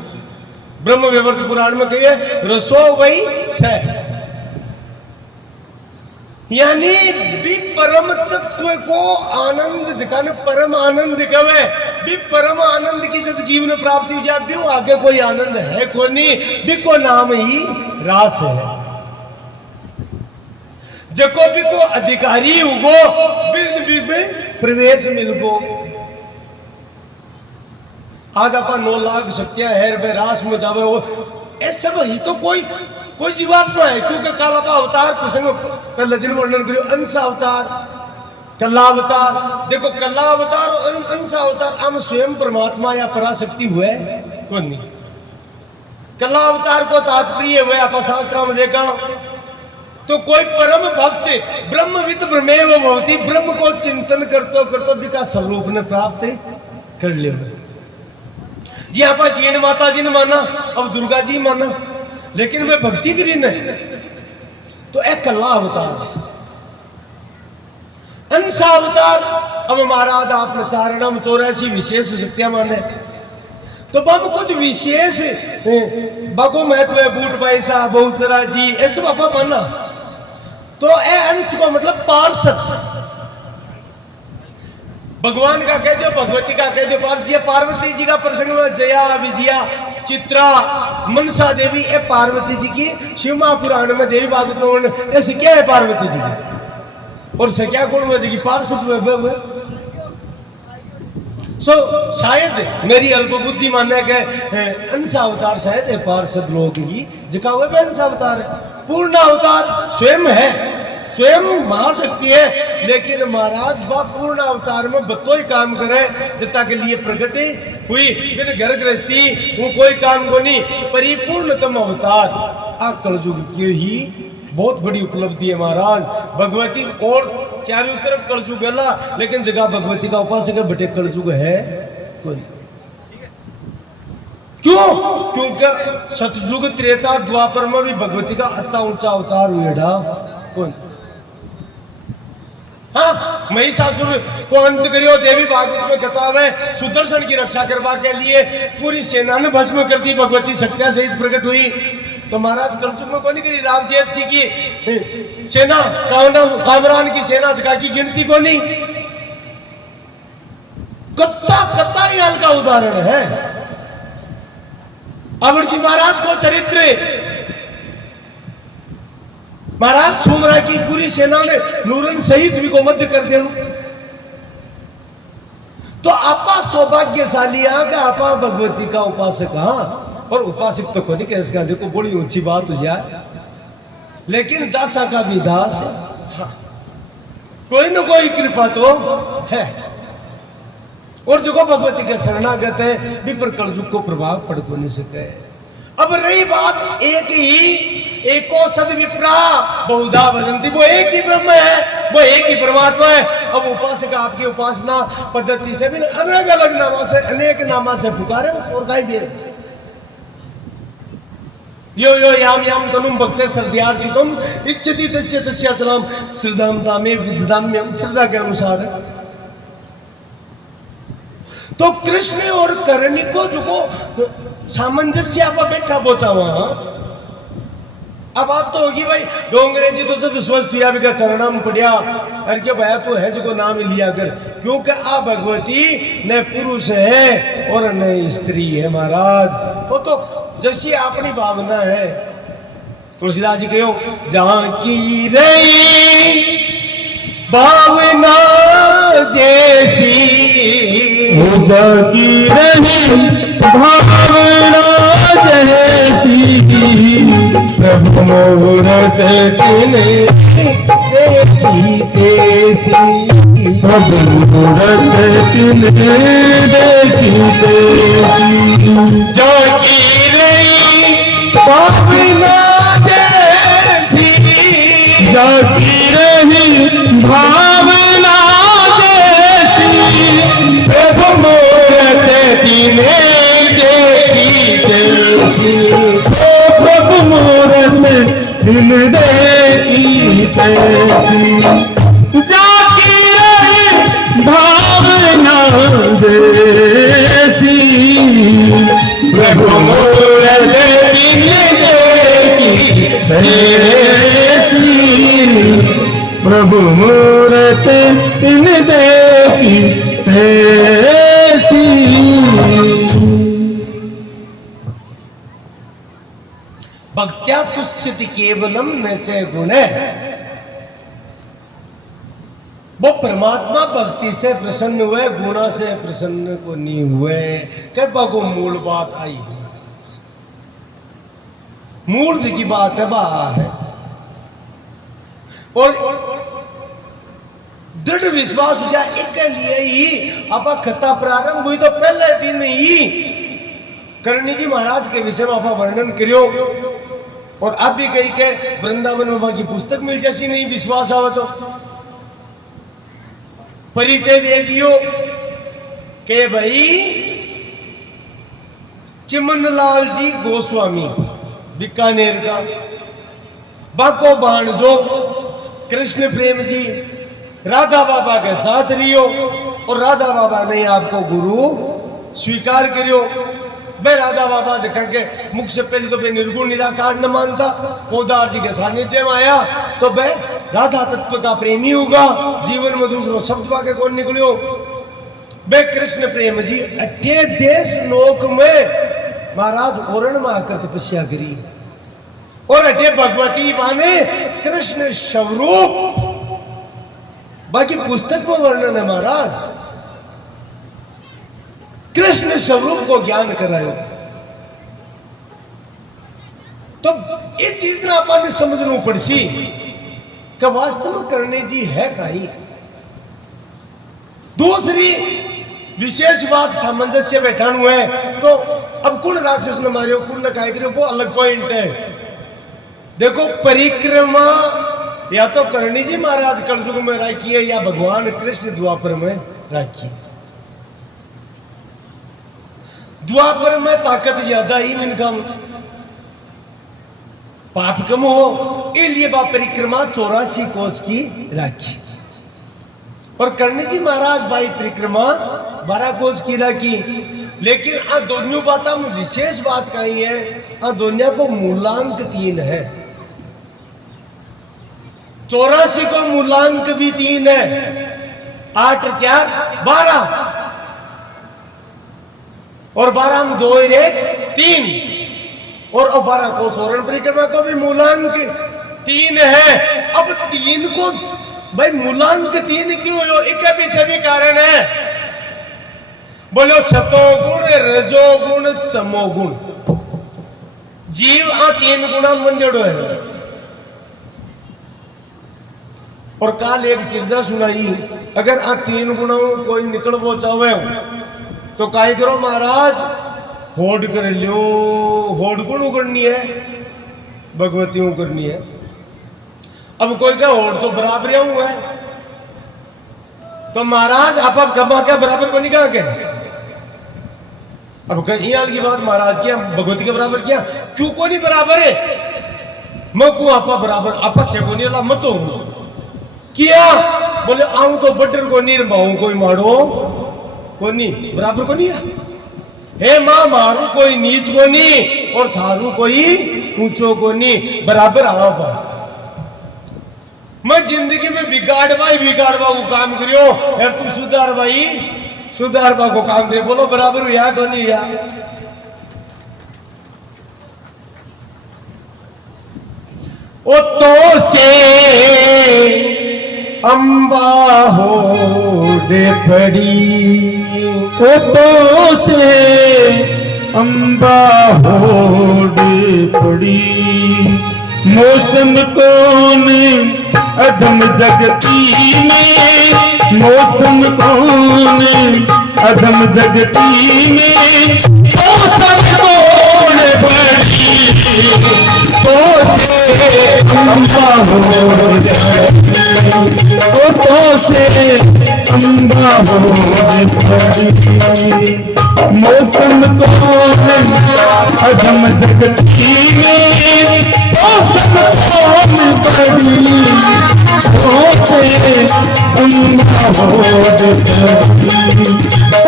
ब्रह्म वेवर्त पुराण में कहिए रसो वही स, यानी भी परम तत्व को आनंद जकान परम आनंद कवे, भी परम आनंद की जब जीवन प्राप्ति हो जाए भी आगे कोई आनंद है को नहीं, भी को नाम ही रास है। जको भी को अधिकारी हुगो भी प्रवेश मिल गो। आज आप 9 लाख सत्या है वे रास में जावे वो ऐसे ही तो कोई जीवात्मा है, क्योंकि कालापा अवतार प्रसंग पहले दिन वर्णन करियो, अंश अवतार कल्ला अवतार। देखो कल्ला अवतार और अंश अवतार हम स्वयं परमात्मा या पराशक्ति हुए कौन नहीं। कल्ला अवतार को तात्पर्य हुए आप शास्त्र में देखा तो कोई परम भक्त ब्रह्मविद ब्रह्मेव भवति, ब्रह्म को चिंतन करतो विका स्वरूप ने प्राप्त कर लियो। जी आप जीन माता जी ने माना, अब दुर्गा जी माना, लेकिन वे भक्ति करी नहीं तो एक कल्ला अवतार अंश अवतार। अब महाराज आपने 84 विशेष शक्तियां माने तो बम कुछ विशेष बाको महत्व है, बूट पैसा बहुसरा जी ऐसे बापा माना तो ए अंश को मतलब पार्षद। भगवान का कह दो, भगवती का कह दो, पार्वती जी का प्रसंग में जया विजया चित्रा मनसा देवी ए पार्वती जी की शिव महापुराण में देवी भागवत में ऐसी क्या है पार्वती जी की, और सख्या गुण में जी की पार्षद हुए। शायद मेरी अल्प बुद्धि मानने के अंश अवतार शायद है पार्षद लोग ही जिका हुए अंश अवतार है। पूर्ण अवतार स्वयं है, स्वयं महाशक्ति है, लेकिन महाराज बा पूर्ण अवतार में बत्तो ही काम करे जितना के लिए प्रकट हुई। फिर घर गृहस्थी वो कोई काम को नहीं, परिपूर्णतम अवतार आ कलयुग की ही बहुत बड़ी उपलब्धि है महाराज। भगवती और चारों तरफ कलयुग है, लेकिन जगह भगवती का उपासक है बटे कलयुग है कोई। क्यों? क्योंकि सतयुग त्रेता द्वापर में भी भगवती का अत्ता ऊंचा अवतार हुआ कौन। हाँ, महिषासुर को अंत करियो, देवी भागवत में कथा है सुदर्शन की रक्षा करवा के लिए पूरी सेना ने भस्म कर दी, भगवती सत्या सहित प्रकट हुई। तो महाराज कलयुग में कौन करी, रामजेत सिंह की सेना कामरान की सेना जगह की गिनती को नहीं। कत्ता ही हाल का उदाहरण है। अमर जी महाराज को चरित्र, महाराज सोमरा की पूरी सेना ने नूरन सहित भी को मध्य कर देना। तो आपा सौभाग्यशाली का आपा भगवती का उपासक, हाँ, और उपासक तो कोई कह सका, देखो बड़ी ऊंची बात हो जाए, लेकिन दासा का भी दास है। हाँ, कोई न कोई कृपा तो है, और जो भगवती के शरणागत है भी पर कलयुग को प्रभाव पड़ को नहीं सके। अब रही बात एक ही एको सद विप्रा बहुधा वदंती, वो एक ही ब्रह्म है, वो एक ही परमात्मा है। अब उपासक आपकी उपासना पद्धति से भी अलग अलग नामा से अनेक नामा से पुकारे, बस और कहीं भी है। यो यो याम याम तनुम भक्ते श्रद्धार्चितम इच्छति तस्य तस्य सलाम श्रद्धाम तामे विदाम्यम, श्रद्धा के अनुसार है। तो कृष्ण और करणी को जो सामंजस्य आप बैठा बोचा वहां। अब बात तो होगी भाई डोंगरे जी तो जब स्वस्थ हुआ भी चरणाम पड़िया अरे क्या भैया तो है जो नाम लिया कर, क्योंकि आ भगवती न पुरुष है और न स्त्री है महाराज। वो तो जैसी अपनी भावना है। तुलसीदास जी कहो जहां की रही भावना जैसी, की रही भावना जैसी, प्रभु मूरत तिन देखी तेसी प्रभु मूरत तिन देखी तेसी जाकी रही भावना जैसी जाती रही भावना जैसी प्रभु मूरत तिन देखी तेसी प्रभु मूरत तिन देखी तेसी जाती रही भावना जैसी प्रभु मूरत तिन देखी तेसी प्रभु मूरत तिन देखी तेसी भक्त्या तुच्छति केवलम न च गुण वो परमात्मा भक्ति से प्रसन्न हुए, गुणा से प्रसन्न को नहीं हुए। कब को मूल बात आई है, मूल जी की बात है बा है। और दृढ़ विश्वास हो जाए एक लिए ही आप कथा प्रारंभ हुई तो पहले दिन ही करणी जी महाराज के विषय में आप वर्णन करियो। और अब भी कही के वृंदावन में की पुस्तक मिल जैसी नहीं विश्वास आवे तो परिचय दे दियो के भाई चिमनलाल जी गोस्वामी बीकानेर का, बाको भाणजो कृष्ण प्रेम जी राधा बाबा के साथ रियो और राधा बाबा ने आपको गुरु स्वीकार करियो। मैं राधा बाबा देखा के मुख से पहले तो मैं निर्गुण निराकार न मानता, पोदार जी के सानिध्य में आया तो मैं राधा तत्व का प्रेमी होगा, जीवन में दूसरों शब्द वाके कौन निकलियो। मैं कृष्ण प्रेम जी अठे देश लोक में महाराज ओरण में आकर तपस्या करी और अठे भगवती माने कृष्ण स्वरूप बाकी पुस्तक में वर्णन है महाराज। कृष्ण स्वरूप को ज्ञान करायो तो ये चीज ना अपन समझना पड़सी कि वास्तव में करणी जी है कहीं। दूसरी विशेष बात सामंजस्य बैठान हुए तो अब कौन राक्षस ने मारियो कौन ने काय करियो वो अलग पॉइंट है। देखो परिक्रमा या तो करणी जी महाराज कलयुग में राखी है या भगवान कृष्ण द्वापर में राखी है। द्वापर में ताकत ज्यादा ही इनका पाप कम हो, इसलिए बा परिक्रमा 84 कोस की राखी और करणी जी महाराज भाई परिक्रमा 12 कोस की राखी। लेकिन आ दोनों बातों में विशेष बात कही है, आ दोनों को मूलांक 3 है। 84 को मूलांक भी 3 है, 8 4 12 और 12 में 2 3 और 12 को स्वर्ण परिक्रमा को भी मूलांक 3 है। अब 3 को भाई मूलांक 3 क्यों हो, एक पीछे भी कारण है। बोलो सतोगुण रजोगुण तमोगुण जीव आ 3 गुणा मंजड़ो है। और काल एक चीजा सुनाई, अगर आ 3 गुणों कोई निकल वो चाहे तो काय करो महाराज होड़ कर लो। होड़ कौन करनी है, भगवती करनी है। अब कोई क्या होड़ तो बराबर हुआ है तो महाराज आप कमा क्या बराबर को नहीं कहा के। अब कहीं की बात महाराज किया भगवती के बराबर किया क्यों को नहीं बराबर है। मैं को आपा बराबर आपा थे को नहीं ला मत किया बोले आऊं तो बटर को नहीं रमाऊं कोई मारो को नहीं बराबर को नहीं है। हे मां मारू कोई नीच को नहीं और थारू कोई ऊंचो को नहीं बराबर आप। मैं जिंदगी में बिगाड़वा को काम करियो यार तू सुधार भाई सुधारवा को काम करियो। बोलो बराबर हुआ को नहीं या ओ तो से अंबा हो दे पड़ी ओ तो से अम्बा होड़ पड़ी मौसम कौन अधम जगती में, मौसम कौन अधम जगती में, मौसम कौन बड़ी तो से अम्बा हो तो से अम्बा हो बड़ी। मौसम कौन अधम जगती में, मौसम कौन बड़ी तो से अम्बा हो बड़ी, तो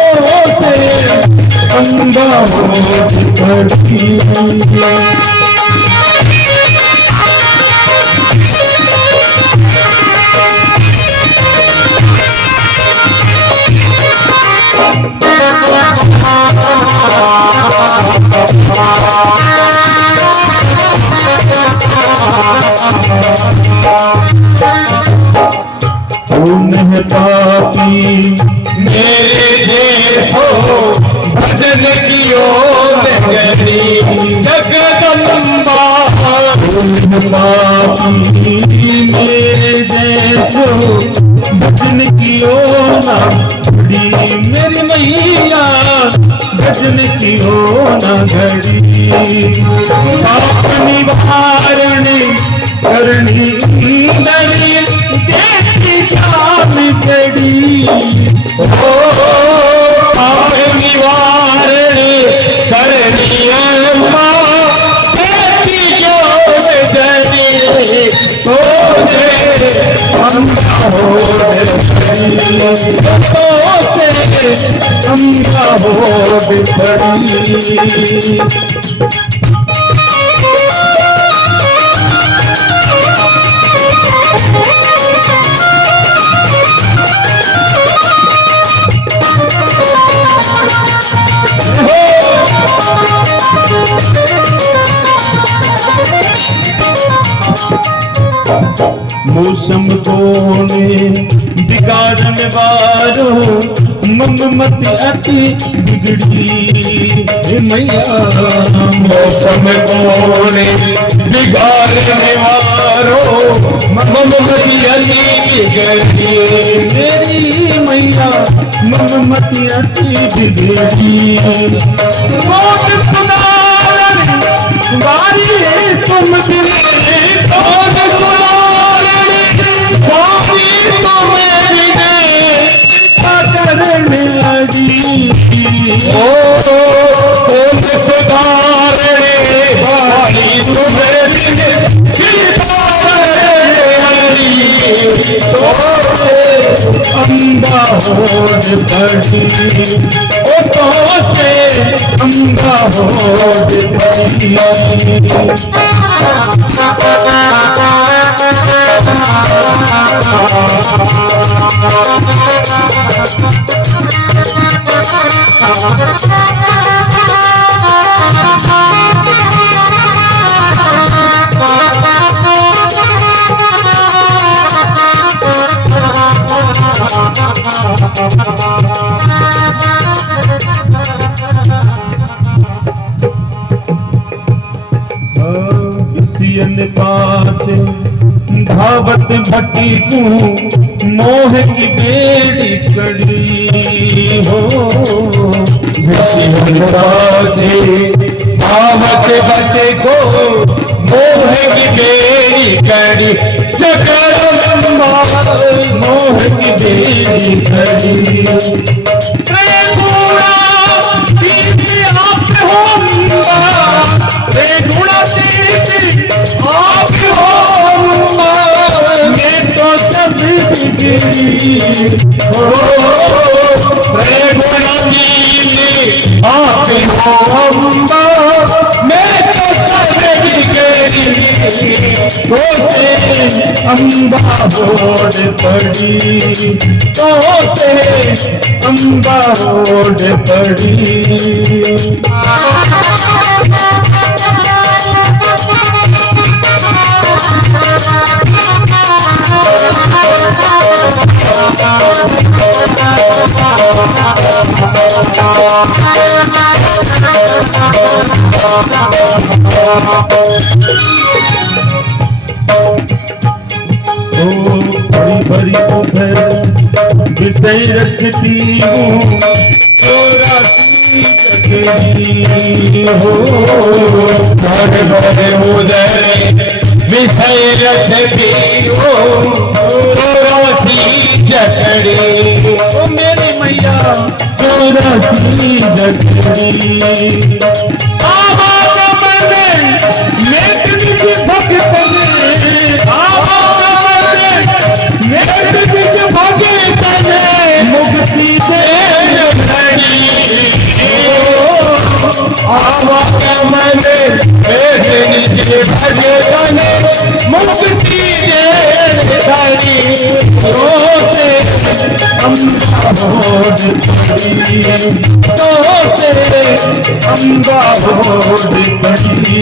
से अम्बा हो बड़ी। पुण्य पापी मेरे देखो भजन कियो नगरी जगदम्बा। पुण्य पापी मेरे जैसो भजन कियो ना घड़ी, मेरी मैया भजन कियो ना घड़ी। पाप निवारण करनी इंदरी देखी जान जड़ी, ओ पाप निवारण करनी अम्मा देखी जो जनी तो से अम्बा हो तो से अम्बा हो बड़ी। मौसम कोने बिगाड़न वारो मममती अति बिगड़ी, हे मैया मौसम कोने बिगाड़न वारो मममती अति बिगड़ी, मेरी मैया मममती अति बिगड़ी। मौत सुनारन वारी तुम दिल, मौत सुनारन वारी तुम दिल करने लगी। ओ तुम सुधारने वाली तुम्हें अम्बा हो बड़ी, ओ तो से अम्बा हो बड़ी। सियन पाछे धावत भट्टी को मोह की बेड़ी कड़ी हो, पाछे धावत भट्टी को मोह की बेड़ी कड़ी जगदम्बा, मोह की बेड़ी कड़ी। अम्बा होड़ पड़ी तो से अम्बा होड़ पड़ी। भरी उधर विषय रस पीऊं 84 चकरी हो भर भर उदर विषय रस पीओ 84 जकड़ी ओ मेरी मैया 84 जकड़ी आवाज मने नेक निज भक्त ने आवाज मने नेक निज भक्त ने मुक्ति दे घड़ी आवाज मन भेद निज भजन मुक्ति दे धरी रोते अम्बा भोज पड़ी रोते अम्बा भोज पड़ी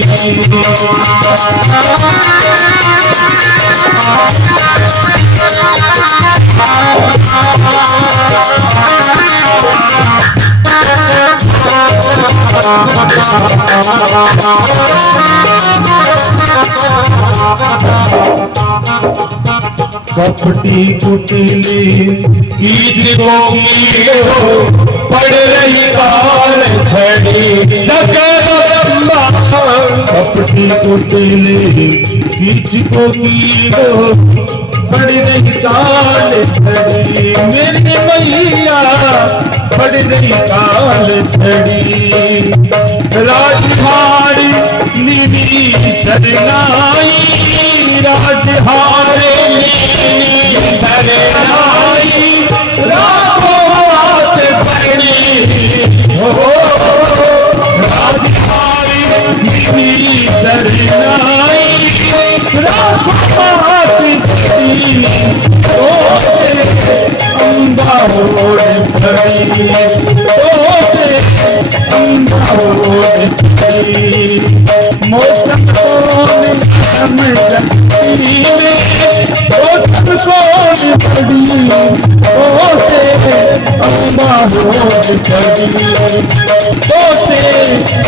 कपटी कुटिली कीच को कीड़ो पड़ रही काल छड़ी कपटी कुटिली कीच को कीड़ो पड़ रही काल छड़ी मेरी मैया पड़ रही काल छड़ी राजहारी निवी सरनाई राजहारे शरणाई राखो हाथ पड़ी हो राजहारी निवी सरनाई राखो हाथ पड़ी अम्बा होड़ पड़ी अम्बा होड़ पड़ी मौसम कौन पड़ी ओसे अम्बा होड़ पड़ी ओसे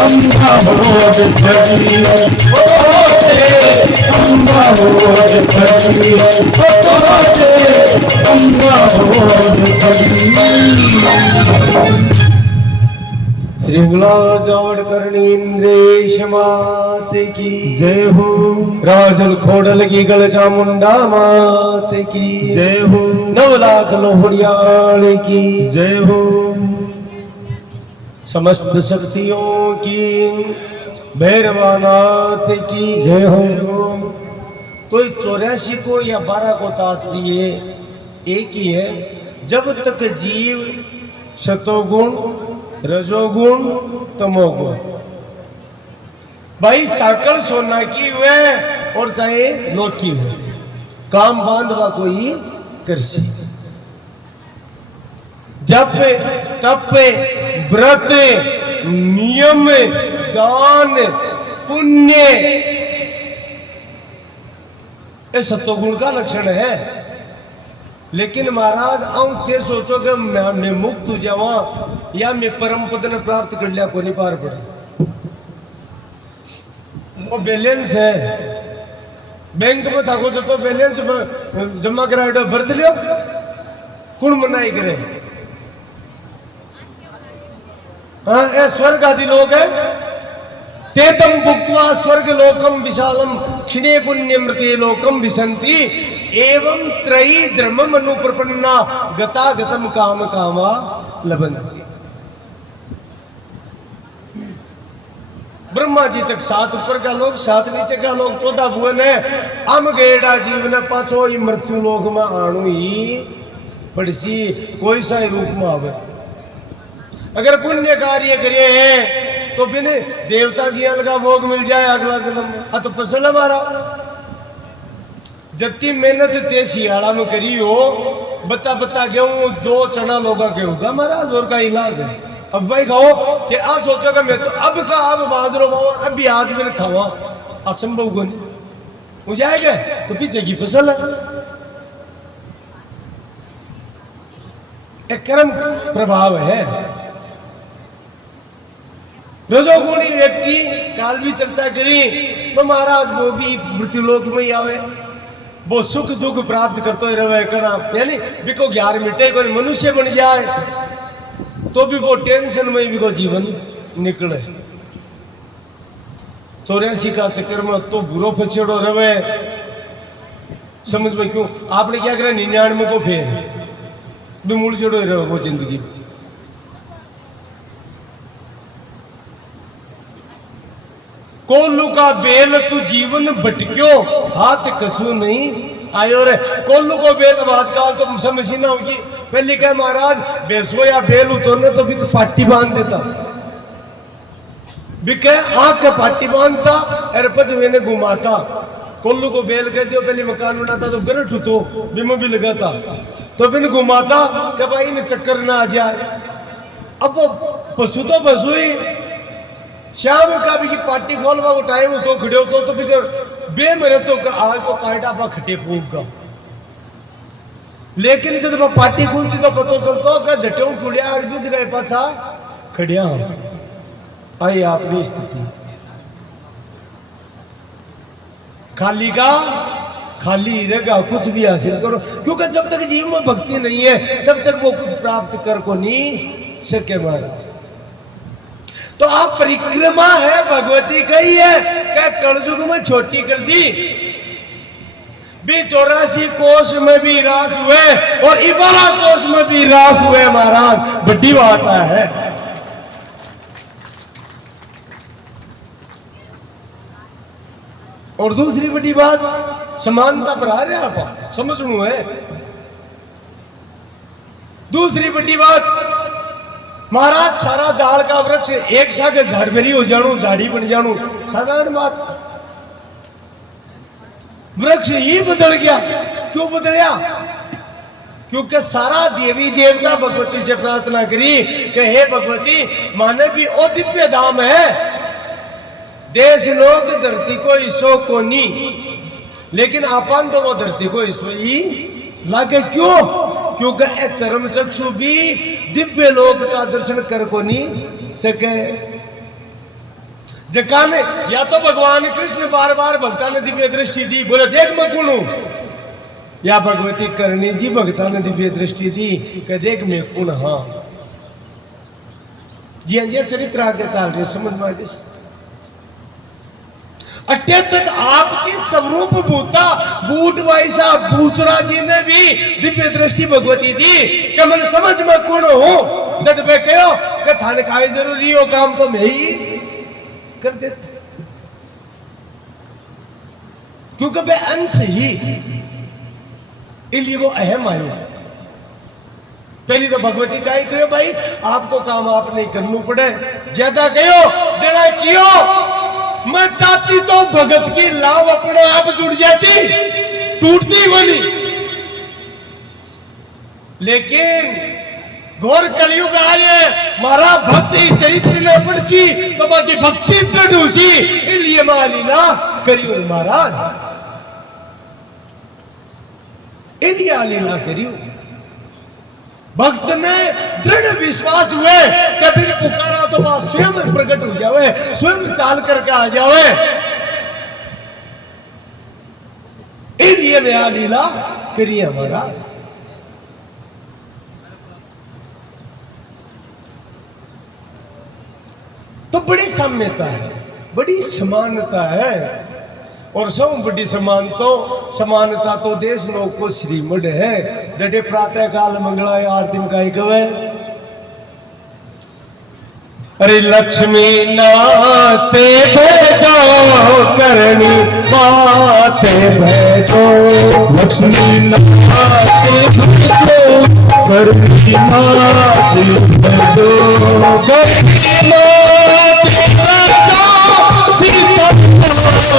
अम्बा होड़ पड़ी ओसे अम्बा होड़ पड़ी ओसे अम्बा होड़ पड़ी श्री जावड़कर इंद्रेश मात की जय हो राजल खोडल की गल चामुंडा मात की जय हो 9 लाख लोहड़ियाल की जय हो समस्त शक्तियों की भैरवानाथ की जय हो तो 84 को या 12 को तात्पर्य एक ही है। जब तक जीव सतोगुण रजोगुण तमोगुण भाई साकल सोना की वे और चाहे लोट की वे काम बांधवा कोई करसी जप तप व्रत नियम दान पुण्य ये सत्वगुण का लक्षण है। लेकिन महाराज आऊं थे सोचो कि मैं मुक्त हो जावा या मैं परम पद ने प्राप्त कर लिया को नहीं पार पड़े वो बैलेंस है बैंक में था कुछ तो बैलेंस जमा कराए भरत लियो कौन मनाई करे। हाँ ये स्वर्ग आदि लोग है तेतम भुक्त्वा स्वर्ग लोकम विशालम क्षिणे पुण्यमृते लोकम विसंति एवं त्रयी धर्मम अनुप्रपन्ना गता गतम काम कामा लभन्ति। ब्रह्मा जी तक 7 ऊपर का लोग 7 नीचे का लोग 14 भुवन है। हम गेड़ा जीवन पाछो ही मृत्यु लोक में आणु ही पड़सी कोई सा रूप में आवे। अगर पुण्य कार्य करे हैं तो बिन देवता जी अलगा भोग मिल जाए अगला जन्म हाँ तो फसल हमारा जत्ती मेहनत ते सियाड़ा में करी हो बता बता गेहूं 2 चना लोगा के होगा महाराज और का इलाज है। अब भाई खाओ कि आ सोचोगा मैं तो अब का अब बाजरो माओ अब भी आज में खावा असंभव गुण हो जाएगा तो पीछे की फसल है। एक कर्म प्रभाव है। रजोगुणी व्यक्ति काल भी चर्चा करी तो महाराज वो भी मृत्युलोक में ही आवे। वो सुख दुख प्राप्त करते ही रहे कना, यानी बिको ग्यार मिटे कोई मनुष्य बन जाए तो भी वो टेंशन में भी को जीवन निकले। 84 का चक्कर में तो बुरो फचेड़ो रहे, समझ में क्यों आपने क्या करा 99 को फेर भी मूल चढ़ो रहे वो जिंदगी। कोल्लू का बेल तू जीवन भटक्यो हाथ कछु नहीं आयो रे। कोल्लू को बेल अब आजकल तो समझ ही ना होगी। पहले क्या महाराज बेसो या बेल उतरने तो भी तो पाट्टी बांध देता, बिके आंख के पाट्टी बांधता और पच मैंने घुमाता। कोल्लू को बेल कह दियो, पहले मकान बनाता तो गरट तो बीमा भी लगाता तो बिन घुमाता कि भाई इन्हें चक्कर ना आ जाए। अब वो पशु तो पशु ही, शाम का भी की पार्टी खोलवा को टाइम तो खड़े हो तो भी बे मेरे तो आज को कांटा पा खटे फूका। लेकिन जब वह पार्टी खुलती तो पता चलता कि झटे टुड़िया भी जगह पाछा खड़िया आई आपनी स्थिति। खाली का खाली रहेगा, कुछ भी हासिल करो, क्योंकि जब तक जीवन में भक्ति नहीं है तब तक वो कुछ प्राप्त कर को नहीं सके। तो आप परिक्रमा है भगवती कही है क्या कलयुग में छोटी कर दी भी 84 कोष में भी रास हुए और 12 कोष में भी रास हुए महाराज, बड़ी बात है। और दूसरी बड़ी बात समानता बढ़ा रहे आप समझ है। दूसरी बड़ी बात महाराज सारा झाड़ का वृक्ष एक साथ झाड़बेरी हो जाणु, झाड़ी बन जाणु साधारण बात। वृक्ष ही बदल गया, क्यों बदलिया? क्योंकि सारा देवी देवता भगवती से प्रार्थना करी कि हे भगवती माने भी ओ दिव्य धाम है, देश लोग धरती को ईसो को नहीं, लेकिन आपन तो वो धरती को ईसो ही लागे। क्यों? क्योंकि चरम चक्षु भी दिव्य लोक का दर्शन कर को नहीं सके। जकाने या तो भगवान कृष्ण बार बार भक्ता ने दिव्य दृष्टि दी, बोले देख मैं कौन हूं, या भगवती करणी जी भक्ता ने दिव्य दृष्टि दी कि देख मैं कौन। हाँ जी चरित्र आगे चल रहे समझ में आ। अट्टे तक आपकी स्वरूप भूता बूट भाई साहब बूचरा जी ने भी दिव्य दृष्टि भगवती दी कि मैं समझ में कौन हूं। जब मैं कहो कि थाने खाए जरूरी हो काम तो मैं ही कर देता, क्योंकि वे अंश ही इसलिए वो अहम आयु। पहली तो भगवती का ही कहो भाई आपको काम आप नहीं करना पड़े, ज्यादा कहो जरा कियो मैं चाहती तो भगत की लाभ अपने आप जुड़ जाती, टूटती बनी। लेकिन घोर कलयुग आ रहे मारा भक्ति चरित्र ने पढ़ी तो बाकी भक्ति चढ़ूसी इसलिए मां लीला करियो महाराज, इसलिए लीला करियो। भक्त ने दृढ़ विश्वास हुए कभी पुकारा तो वह स्वयं प्रकट हो जावे, स्वयं चाल करके आ जावे। इसलिए नया लीला करिए हमारा। तो बड़ी साम्यता है, बड़ी समानता है, और सब बड़ी समानता तो देश लोग को श्रीमद है। जटे प्रातः काल मंगला आरती में का कवे अरे लक्ष्मी नाते भेजो करनी बाते भेजो, लक्ष्मी नाते भेजो करनी बाते भेजो, करनी बाते भेजो सीता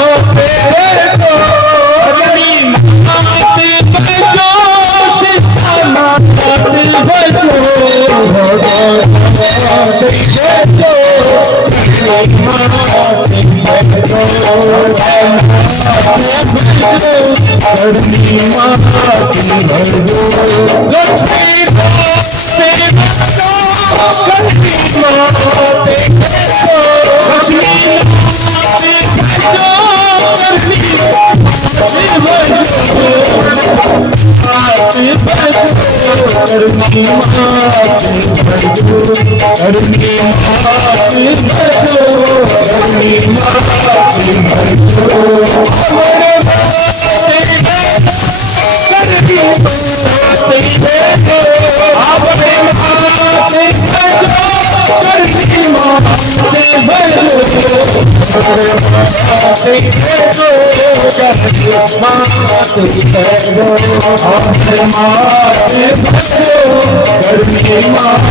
नाते भेजो, करनी नाते भेजो सीता नाते भेजो, लक्ष्मी करनी मात भजो, करनी मात भजो, करनी मात भजो, हमारे करनी मात भजो, अपने मात भजो, करनी मात भजो, हमारे मात भजो, करनी मात भजो, अपने मात भजो, करनी मात भजो, अपने मात भजो, करनी मात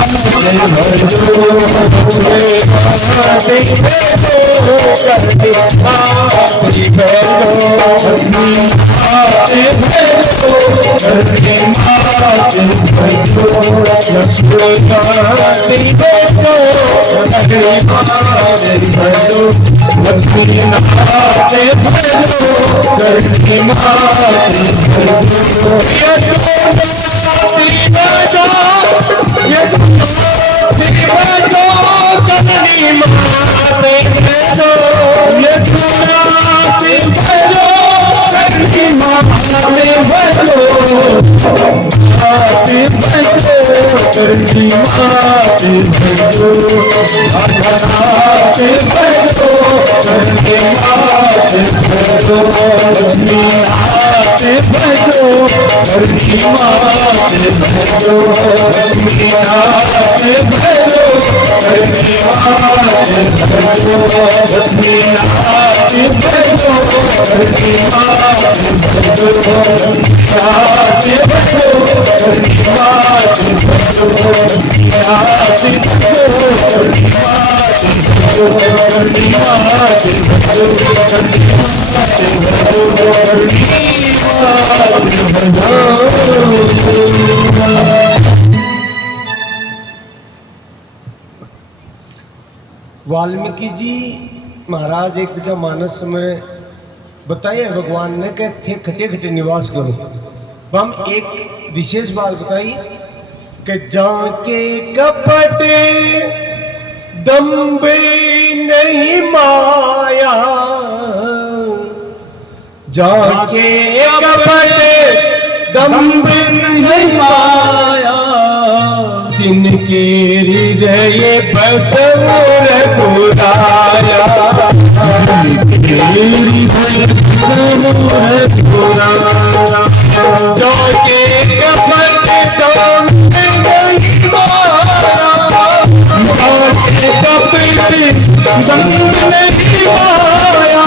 भजो, अपनी मात भजो, करनी मात भजो, लक्ष्मी मात भजो, करनी मात भजो, लक्ष्मी मात भजो, करनी मात भजो, ये भजो, करनी मात भजो, ये भजो, करनी मात भजो, मात भजो, करनी मात भजो, मात भजो, करनी मात भजो, लक्ष्मी मात भजो, करनी मात भजो, लक्ष्मी मात भजो, करनी मात भजो, लक्ष्मी मात भजो, करनी मात भजो, लक्ष्मी मात भजो, करनी मात भजो, लक्ष्मी मात भजो, करनी मात भजो, करनी मात भजो, करनी मात भजो, करनी मात भजो। वाल्मीकि जी महाराज एक जगह मानस में बताए भगवान ने कि थे खटे खटे निवास करो। हम एक विशेष बात बताई कि जाके कपटे दम्बे नहीं माया, जाके कपटे दम्बे नहीं माया, तिनके हृदय बसवर पुराया, जाके कपटे दम्बे नहीं माया, जाके कपटे दम्बे नहीं माया,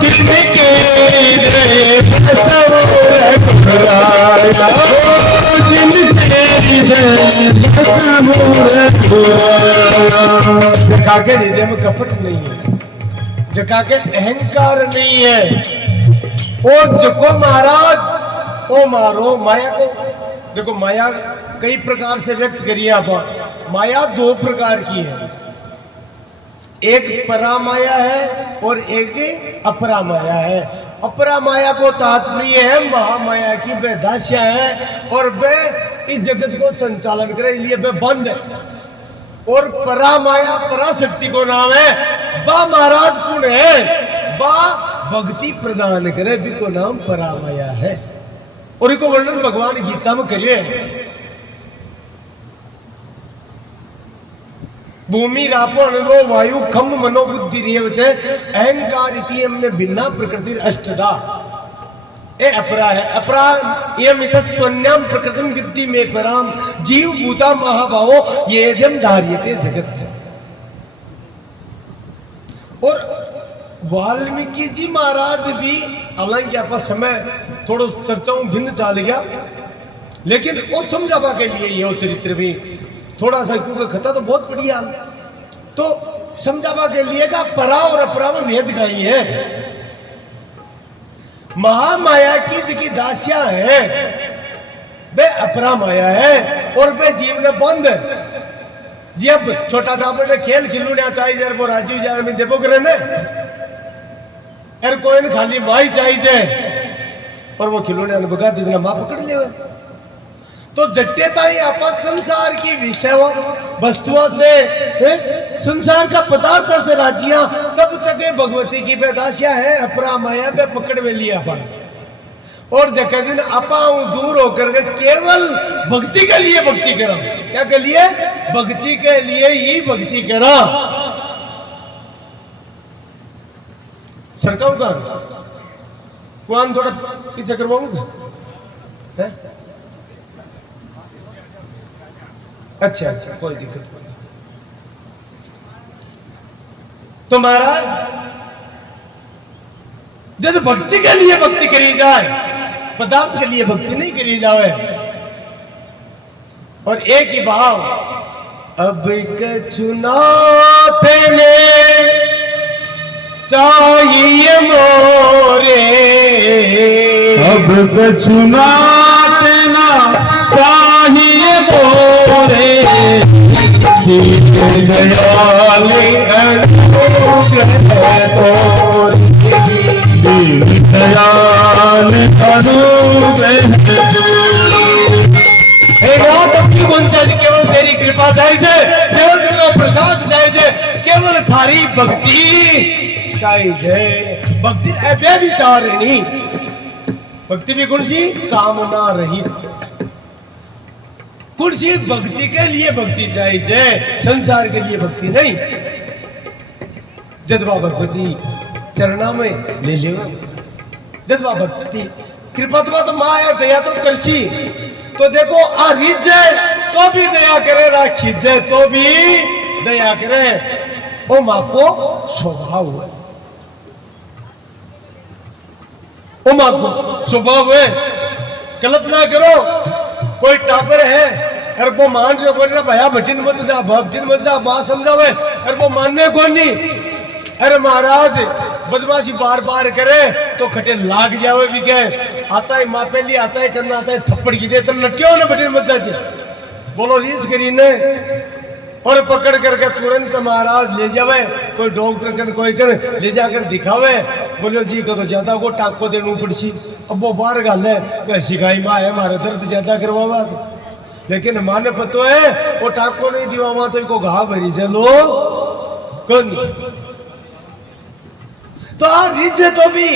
तिनके हृदय बसवर पुराया, जका के हृदय में कपट नहीं है, जका के अहंकार नहीं है, ओ जको महाराज ओ मारो माया को। देखो माया कई प्रकार से व्यक्त करिए आप। माया दो प्रकार की है, एक परामाया है और एक अपरा माया है। अपरा माया को तात्पर्य है महामाया की वे दास्या है और वे इस जगत को संचालन करे, इसलिए वे बंद है। और परामाया पराशक्ति को नाम है, बा महाराज गुण है, बा भक्ति प्रदान करे भी को नाम परामाया है। और इसको वर्णन भगवान गीता में करिए, भूमि रापो अनुभव वायु खम मनोबुद्धि रेव च अहंकार इति हमने भिन्ना प्रकृति अष्टदा। ए अपरा है, अपरा एम इतस्त्वन्याम प्रकृतिम विद्धि में पराम जीव भूता महाभावो येद्यम धार्यते जगत। और वाल्मीकि जी महाराज भी, हालांकि आपका समय थोड़ा चर्चाओं भिन्न चल गया, लेकिन वो समझावा के लिए ये चरित्र भी थोड़ा सा, क्योंकि कथा तो बहुत बढ़िया, तो समझावा के लिए का परा और अपरा में भेद गई है। महामाया की जिकी दास्या है वे अपरा माया है और वे जीव ने बंद है। जी अब छोटा टापर ने खेल खिलूना चाहिए यार, वो राजू जार में देवो करे ने यार, कोई ने खाली माई चाहिए और वो खिलौने बगा दिजना मां पकड़ ले। तो जट्टेता ही आपस संसार की विषय वस्तुओं से, संसार का पदार्थ से राज्य तब तक भगवती की बेदासिया है, अपरा माया पे पकड़ में लिया अपन। और जगह दिन आपा दूर होकर के केवल भक्ति के लिए भक्ति करा। क्या के लिए? भक्ति के लिए ही भक्ति करा। सरकाऊ का कुआन थोड़ा पीछे करवाऊंगा है? अच्छा अच्छा, कोई दिक्कत नहीं। तो महाराज जब भक्ति के लिए भक्ति करी जाए, पदार्थ के लिए भक्ति नहीं करी जाए। और एक ही भाव, अब कछुनाथ ने चाहिए मोरे, अब कछुनाथ ना चाहिए मोरे, दयाल दयाल केवल तेरी कृपा चाहिए, केवल तेरा प्रसाद चाहिए, केवल थारी भक्ति चाहिए। भक्ति ऐसे विचार नहीं, भक्ति भी कौन सी? कामना रहित। कौन सी? भक्ति के लिए भक्ति चाहिए, संसार के लिए भक्ति नहीं। जदवा भगवती चरणा में ले ले, जदवा भक्ति कृपा तो माया दया तो करसी। तो देखो आ रिझे तो भी दया करे, रा खिजे तो भी दया करे। ओ माँ को स्वभाव है, ओ माँ को स्वभाव है। कल्पना करो कोई टापर है और वो मान रहे को भैया भटिन मत जा, भटिन मत जा, बात समझावे और वो मानने को नहीं। अरे महाराज बदमाशी बार बार करे तो खटे लाग जावे भी कहे, आता है मापे लिए, आता है करना, आता है थप्पड़ की दे, तो नटियो ने भटिन मत जाए बोलो रीस करी ने। और पकड़ करके तुरंत महाराज ले जावे, कोई डॉक्टर कर कोई कर ले जाकर दिखावे। बोलो जी को तो ज्यादा को टाक को देनू पड़सी। अब वो बार गाल है कि शिकाई माँ है मारे दर्द ज्यादा करवावा, लेकिन माने पतो है वो टाक को नहीं दिवावा तो इको घा भरी चलो कौन। तो आ रिझे तो भी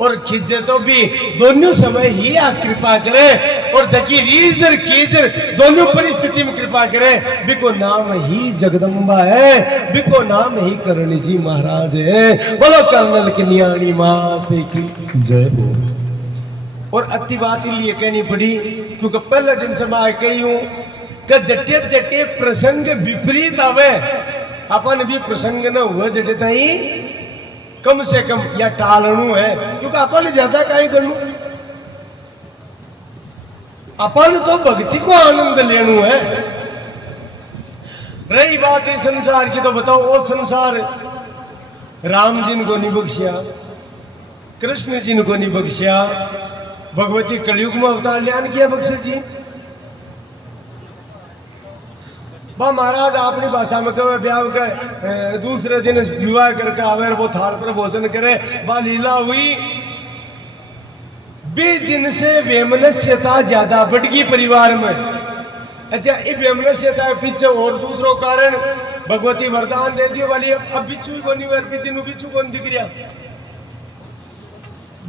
और खिजे तो भी दोनों समय ही आ कृपा करे, और जकी रीज और खीजर दोनों परिस्थिति में कृपा करे। बिको नाम ही जगदम्बा है, बिको नाम ही करणी जी महाराज है। बोलो कर्नल की नियाणी माते की जय हो। और अति बात इसलिए कहनी पड़ी क्योंकि पहले दिन से मैं कही हूं कि जटे जटे प्रसंग विपरीत आवे, अपन भी प्रसंग न हुआ जटे ताई कम से कम या टालणु है, क्योंकि अपन ज्यादा काई करनु, अपन तो भक्ति को आनंद लेनु है। रही बात है संसार की, तो बताओ वो संसार राम जी को नहीं बख्शिया, कृष्ण जी को नहीं बख्शिया, भगवती कलयुग में अवतार ल्यान किया बख्शे जी। बा महाराज अपनी भाषा में कहे ब्याह के दूसरे दिन विवाह करके आवे, वो थाल पर भोजन करे, बा लीला हुई। 20 दिन से वेमनस्यता ज्यादा बढ़ गई परिवार में। अच्छा, ये वेमनस्यता के पीछे और दूसरो कारण भगवती वरदान दे दियो वाली, अब बिच्छू को नहीं वर दिन बिच्छू को दिख रहा,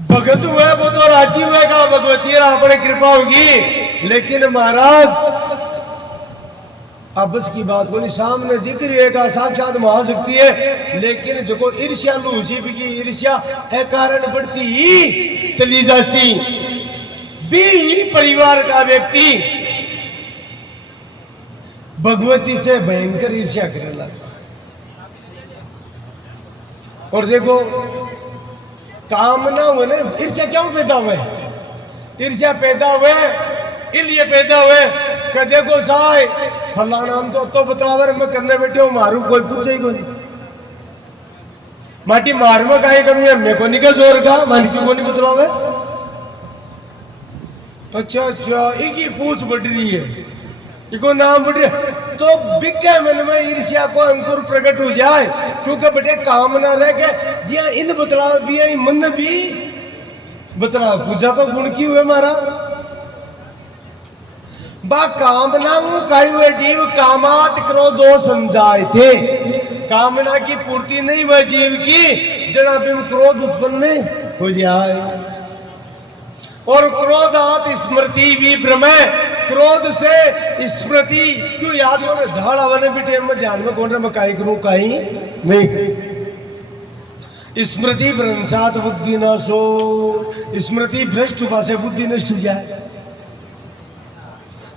भगत हुए वो तो राजी हुए का भगवती अपने कृपा होगी। लेकिन महाराज अब की बात को नहीं, सामने दिख रही है का साक्षात महाशक्ति है, लेकिन जो को ईर्ष्या लूसी भी की ईर्ष्या है कारण बढ़ती ही चली जाती। भी परिवार का व्यक्ति भगवती से भयंकर ईर्ष्या करने लगा। और देखो कामना हुए ना, ईर्ष्या क्यों पैदा हुए? ईर्ष्या पैदा हुए इसलिए पैदा हुए कि देखो साय फलाना तो बतलावर में करने बैठे हो, मारू कोई पूछे ही कोई माटी मार में काहे कमी है, मेरे को नहीं का जोर का मालिक को नहीं बतलावे। अच्छा इकी पूछ बढ़ रही है, इको नाम बढ़ रही है, तो बिके मन में ईर्ष्या को अंकुर प्रकट हो जाए, क्योंकि बेटे कामना रह के जिया इन बतलाव भी है, मन भी बतलाव पूजा तो गुण की हुए मारा। बा कामना कहे हुए जीव कामात क्रोधो संजाए थे, कामना की पूर्ति नहीं हुए जीव की जना बिम क्रोध उत्पन्न हो जाए। और क्रोधात स्मृति भी भ्रमे, क्रोध से स्मृति क्यों याद हो ना झाड़ आवाने भी टाइम में ध्यान में कौन रहा मैं काई करूं काई नहीं। स्मृति भ्रंशात बुद्धि नाशो, स्मृति भ्रष्ट हुआ से बुद्धि नष्ट हो जाए।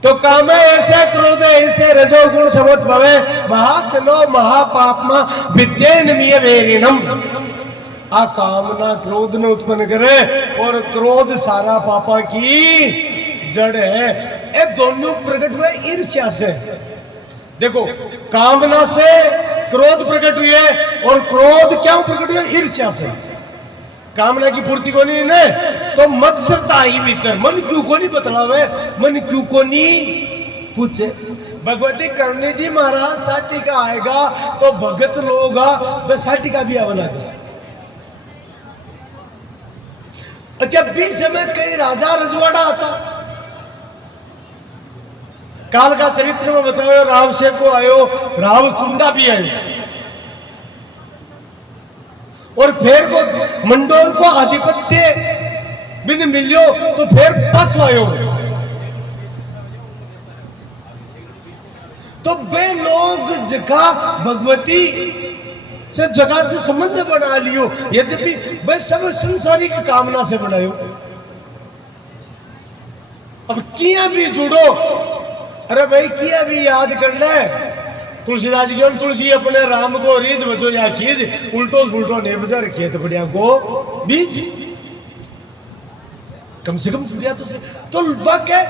तो काम ऐसे क्रोध ऐसे रजोगुण समझ भवे महासनो महापापमा विद्येनमीय वेरिणम। आ कामना क्रोध ने उत्पन्न करे और क्रोध सारा पापा की जड़ है। ये दोनों प्रकट हुए ईर्ष्या से। देखो कामना से क्रोध प्रकट हुई है और क्रोध क्यों प्रकट हुआ? ईर्ष्या से। कामना की पूर्ति को नहीं ने तो मत्सरता ही भीतर मन क्यों को नहीं बतलावे, मन क्यों को नहीं पूछे। भगवती करणी जी महाराज साठी का आएगा तो भगत लोग वह साठी का भी आवा लगा। जब भी समय कई राजा रजवाड़ा आता, काल का चरित्र में बताओ राव से को आयो, राव चुंडा भी आयो और फिर वो मंडोर को आधिपत्य बिन मिलियो तो फिर पाछो आयो। तो वे लोग जगह भगवती से जगह से संबंध बना लियो, यद्यपि वे सब संसारिक कामना से बनायो। अब किया भी जुड़ो, अरे भाई किया भी याद कर ले। तुलसीदास जी तुलसी अपने राम को रीज बचो या खीज, उल्टो सुल्टो ने बजर खेत बढ़िया को बीज। कम से कम सुनिया तो बाके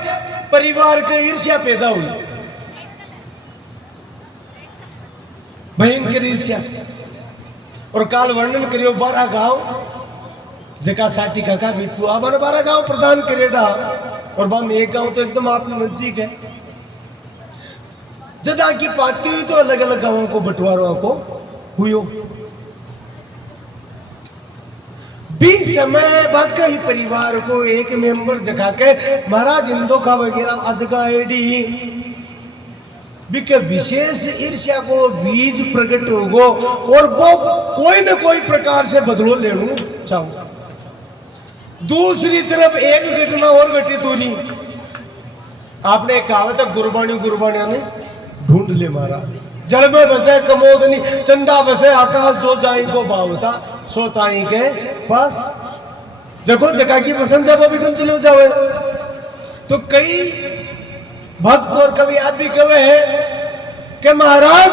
परिवार के ईर्ष्या पैदा हुई, भयंकर ईर्ष्या। और काल वर्णन करियो 12 गांव जका साठी काका बिट्टू आबाने 12 गांव प्रदान करेडा और बाम एक गांव तो एकदम आपने नजदीक है। जदा की पाती हुई तो अलग अलग गांवों को बंटवारा को हुयो। भी समय बाका ही परिवार को एक मेंबर जगह के महाराज इंदो का वगैरह अजगा एडी बिके विशेष ईर्ष्या को बीज प्रकट होगो और वो कोई न कोई प्रकार से बदलो लेना चाहो। दूसरी तरफ एक घटना और घटी दूरी, आपने कहावत है गुरबाणी गुरबाणिया ने ढूंढ ले मारा। जल में बसे कमोदनी चंदा बसे आकाश, जो जाई को भावता सो ताई के पास। देखो जगह की पसंद है वो भी कम चले जावे। तो कई भक्त और कवि आप भी कहे हैं कि महाराज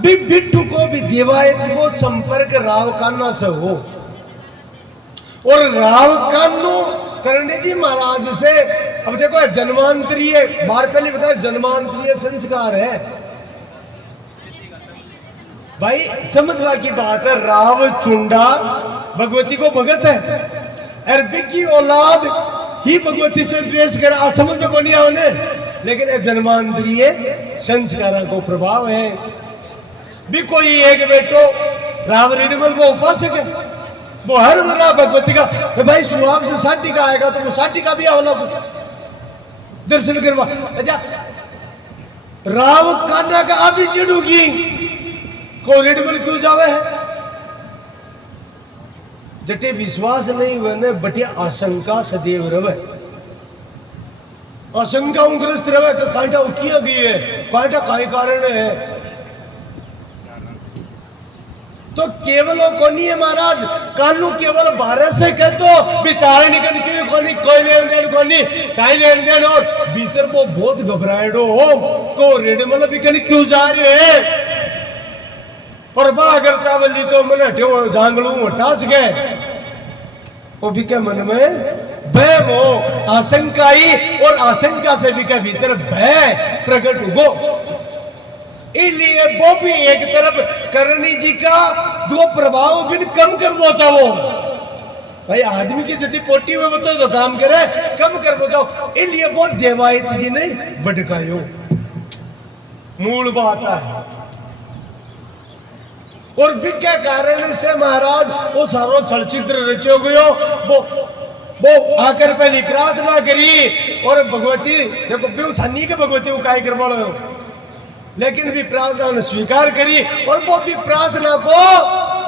भी बिट्टू को भी देवायत को संपर्क राव कान्ना से हो और राव कान्नो करणी जी महाराज से। अब देखो जन्मांतरीय बार पहले बताया जन्मांतरीय संस्कार है भाई, समझवा की बात है। राव चुंडा भगवती को भगत है, अरबी की औलाद ही भगवती से द्वेष कर समझ को नहीं आने, लेकिन जन्मांतरीय संस्कारा को प्रभाव है। भी कोई एक बेटो राम निर्मल वो उपासक है, वो हर बना भगवती का। तो भाई सुहाग से साठी का आएगा तो वो साठी का भी आवला दर्शन करवा। अच्छा राव कान्हा का अभी चिड़ूगी को निर्मल क्यों जावे है? जटे विश्वास नहीं हुए ने बटिया आशंका सदैव रवे। आशंका ग्रस्त रवे कांटा उठिया गई है, कांटा काई कारण है। तो केवल को नहीं है महाराज, कानू केवल भारत से कहतो बिचारे निकल के कोई लेन देन को नहीं, काई लेन देन। और भीतर वो बहुत घबराएडो हो को रेडमल भी कहीं क्यों जा रहे हैं। और बा अगर चावल ली तो मन हटे जांगलू हटास गए वो भी के मन में भय वो आशंका ही, और आशंका से भी के भीतर भय प्रकट हो। इसलिए वो भी एक तरफ करणी जी का जो प्रभाव भी कम कर पहुंचाओ। भाई आदमी की जति पोटी में बताओ तो काम करे कम कर पहुंचाओ। इसलिए वो देवायत जी ने भटकायो, मूल बात है। और विज्ञा कारण से महाराज वो सारो चलचित्र रचो गयो। वो आकर पहली प्रार्थना करी और भगवती देखो प्यू छानी के भगवती को काय करवा लो, लेकिन भी प्रार्थना ने स्वीकार करी और वो भी प्रार्थना को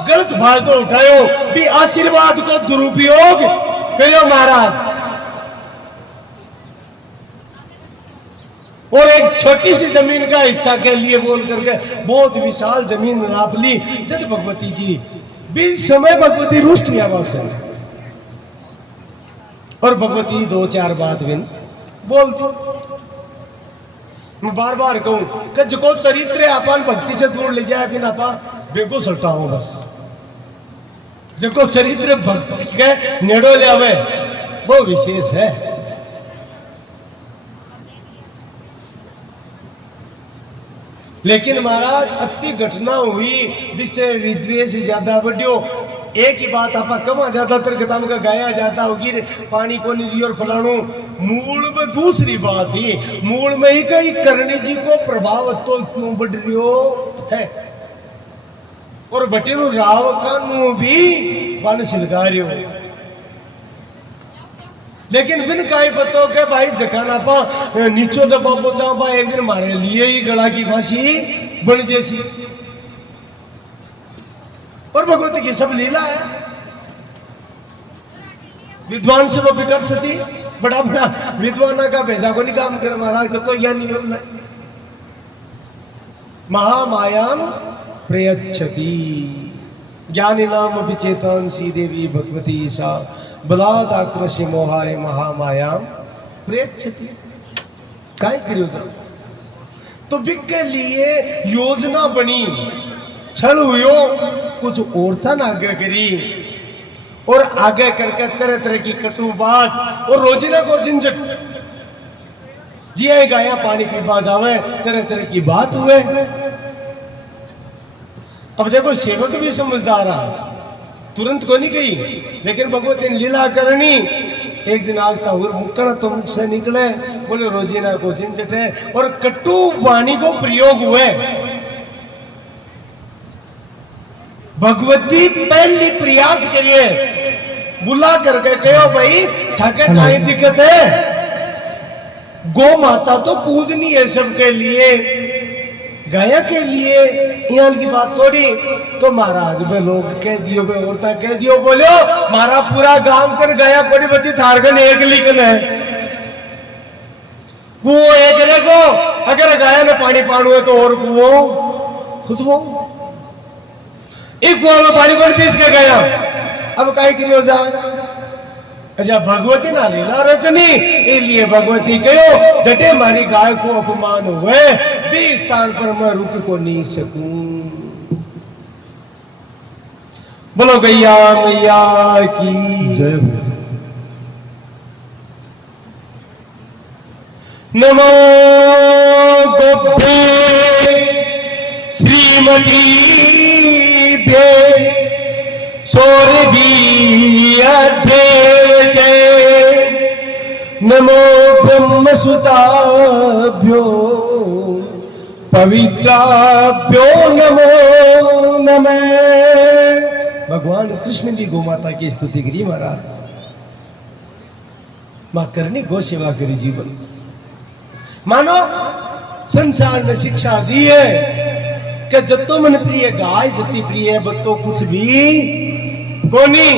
गलत फायदा उठायो, भी आशीर्वाद को दुरुपयोग करियो महाराज। और एक छोटी सी जमीन का हिस्सा के लिए बोल करके बहुत विशाल जमीन नाप ली। जब भगवती जी बीच समय भगवती रुष्ट व्यावास है और भगवती दो चार बात बिन बोल दो। मैं बार बार कहूं कि जो चरित्र अपन भक्ति से दूर ले जाए बिना आपा बेको सल्टा हो बस। जो चरित्र भक्ति के नेड़ो ले आवे वो विशेष है। लेकिन महाराज अति घटना हुई विषय विद्वेष ज्यादा बढ़ियो। एक ही बात आपा कमा ज्यादातर कदम का गाया जाता होगी पानी को नहीं और फलाणु। मूल में दूसरी बात ही मूल में ही कई करणी जी को प्रभाव तो क्यों बढ़ रियो है और बटेनु राव का नु भी वन सिलगारियो। लेकिन बिन काई पतो के भाई जखाना पा नीचो दबा पहुंचा पा एक दिन मारे लिए ही गला की फांसी बन जैसी। और भगवती की सब लीला है। विद्वान से वो कर सती बड़ा बड़ा विद्वान का भेजा को नहीं काम कर महाराज को तो यह नहीं होना। महामायाम प्रयच्छति ज्ञानी नाम विचेतांसी देवी भगवती सा बलात् आकृष्य मोहाय महामायाम प्रयच्छति। काय करियो तो बिक के लिए योजना बनी छल हुयो कुछ और था ना आगे करी और आगे करके तरह तरह की कटु बात और रोजीना को झंझट जिया गाया पानी पीपा जावे तरह तरह की बात हुए। अब देखो सेवक भी समझदार रहा तुरंत को नहीं गई लेकिन भगवती ने लीला करनी। एक दिन आता हुआ मुक्कड़ तो मुख से निकले बोले रोजीना को झंझट है और कटु वाणी को प्रयोग हुए। भगवती पहली प्रयास करिए बुला करके कहो भाई ठाके काई दिक्कत है। गौ माता तो पूजनी है सबके लिए गाया के लिए यहाँ की बात थोड़ी। तो महाराज बे लोग कह दियो बे औरता कह दियो बोलो मारा पूरा गांव कर गया कोड़ी बती थारगन एक लिखन है कुओं एक को अगर गाया ने पानी पाणु है तो और कुओं खुद वो एक कुआं में पानी कौन पीस के गया। अब काय करियो जा अच्छा भगवती ना लीला रचनी इसलिए भगवती कहो जटे मारी गाय को अपमान हुए भी स्थान पर मैं रुक को नहीं सकूं। बोलो गैया मैया की जय। नमो गोपे श्रीमती नमो ब्रह्म सुताभ्यो पवित्राभ्यो नमो नमः। भगवान कृष्ण की गोमाता की स्तुति करी महाराज। मां करनी गो सेवा करी जीवन मानो संसार ने शिक्षा दी है कि जत्तो मन प्रिय गाय जति प्रिय बत्तो कुछ भी कोनी।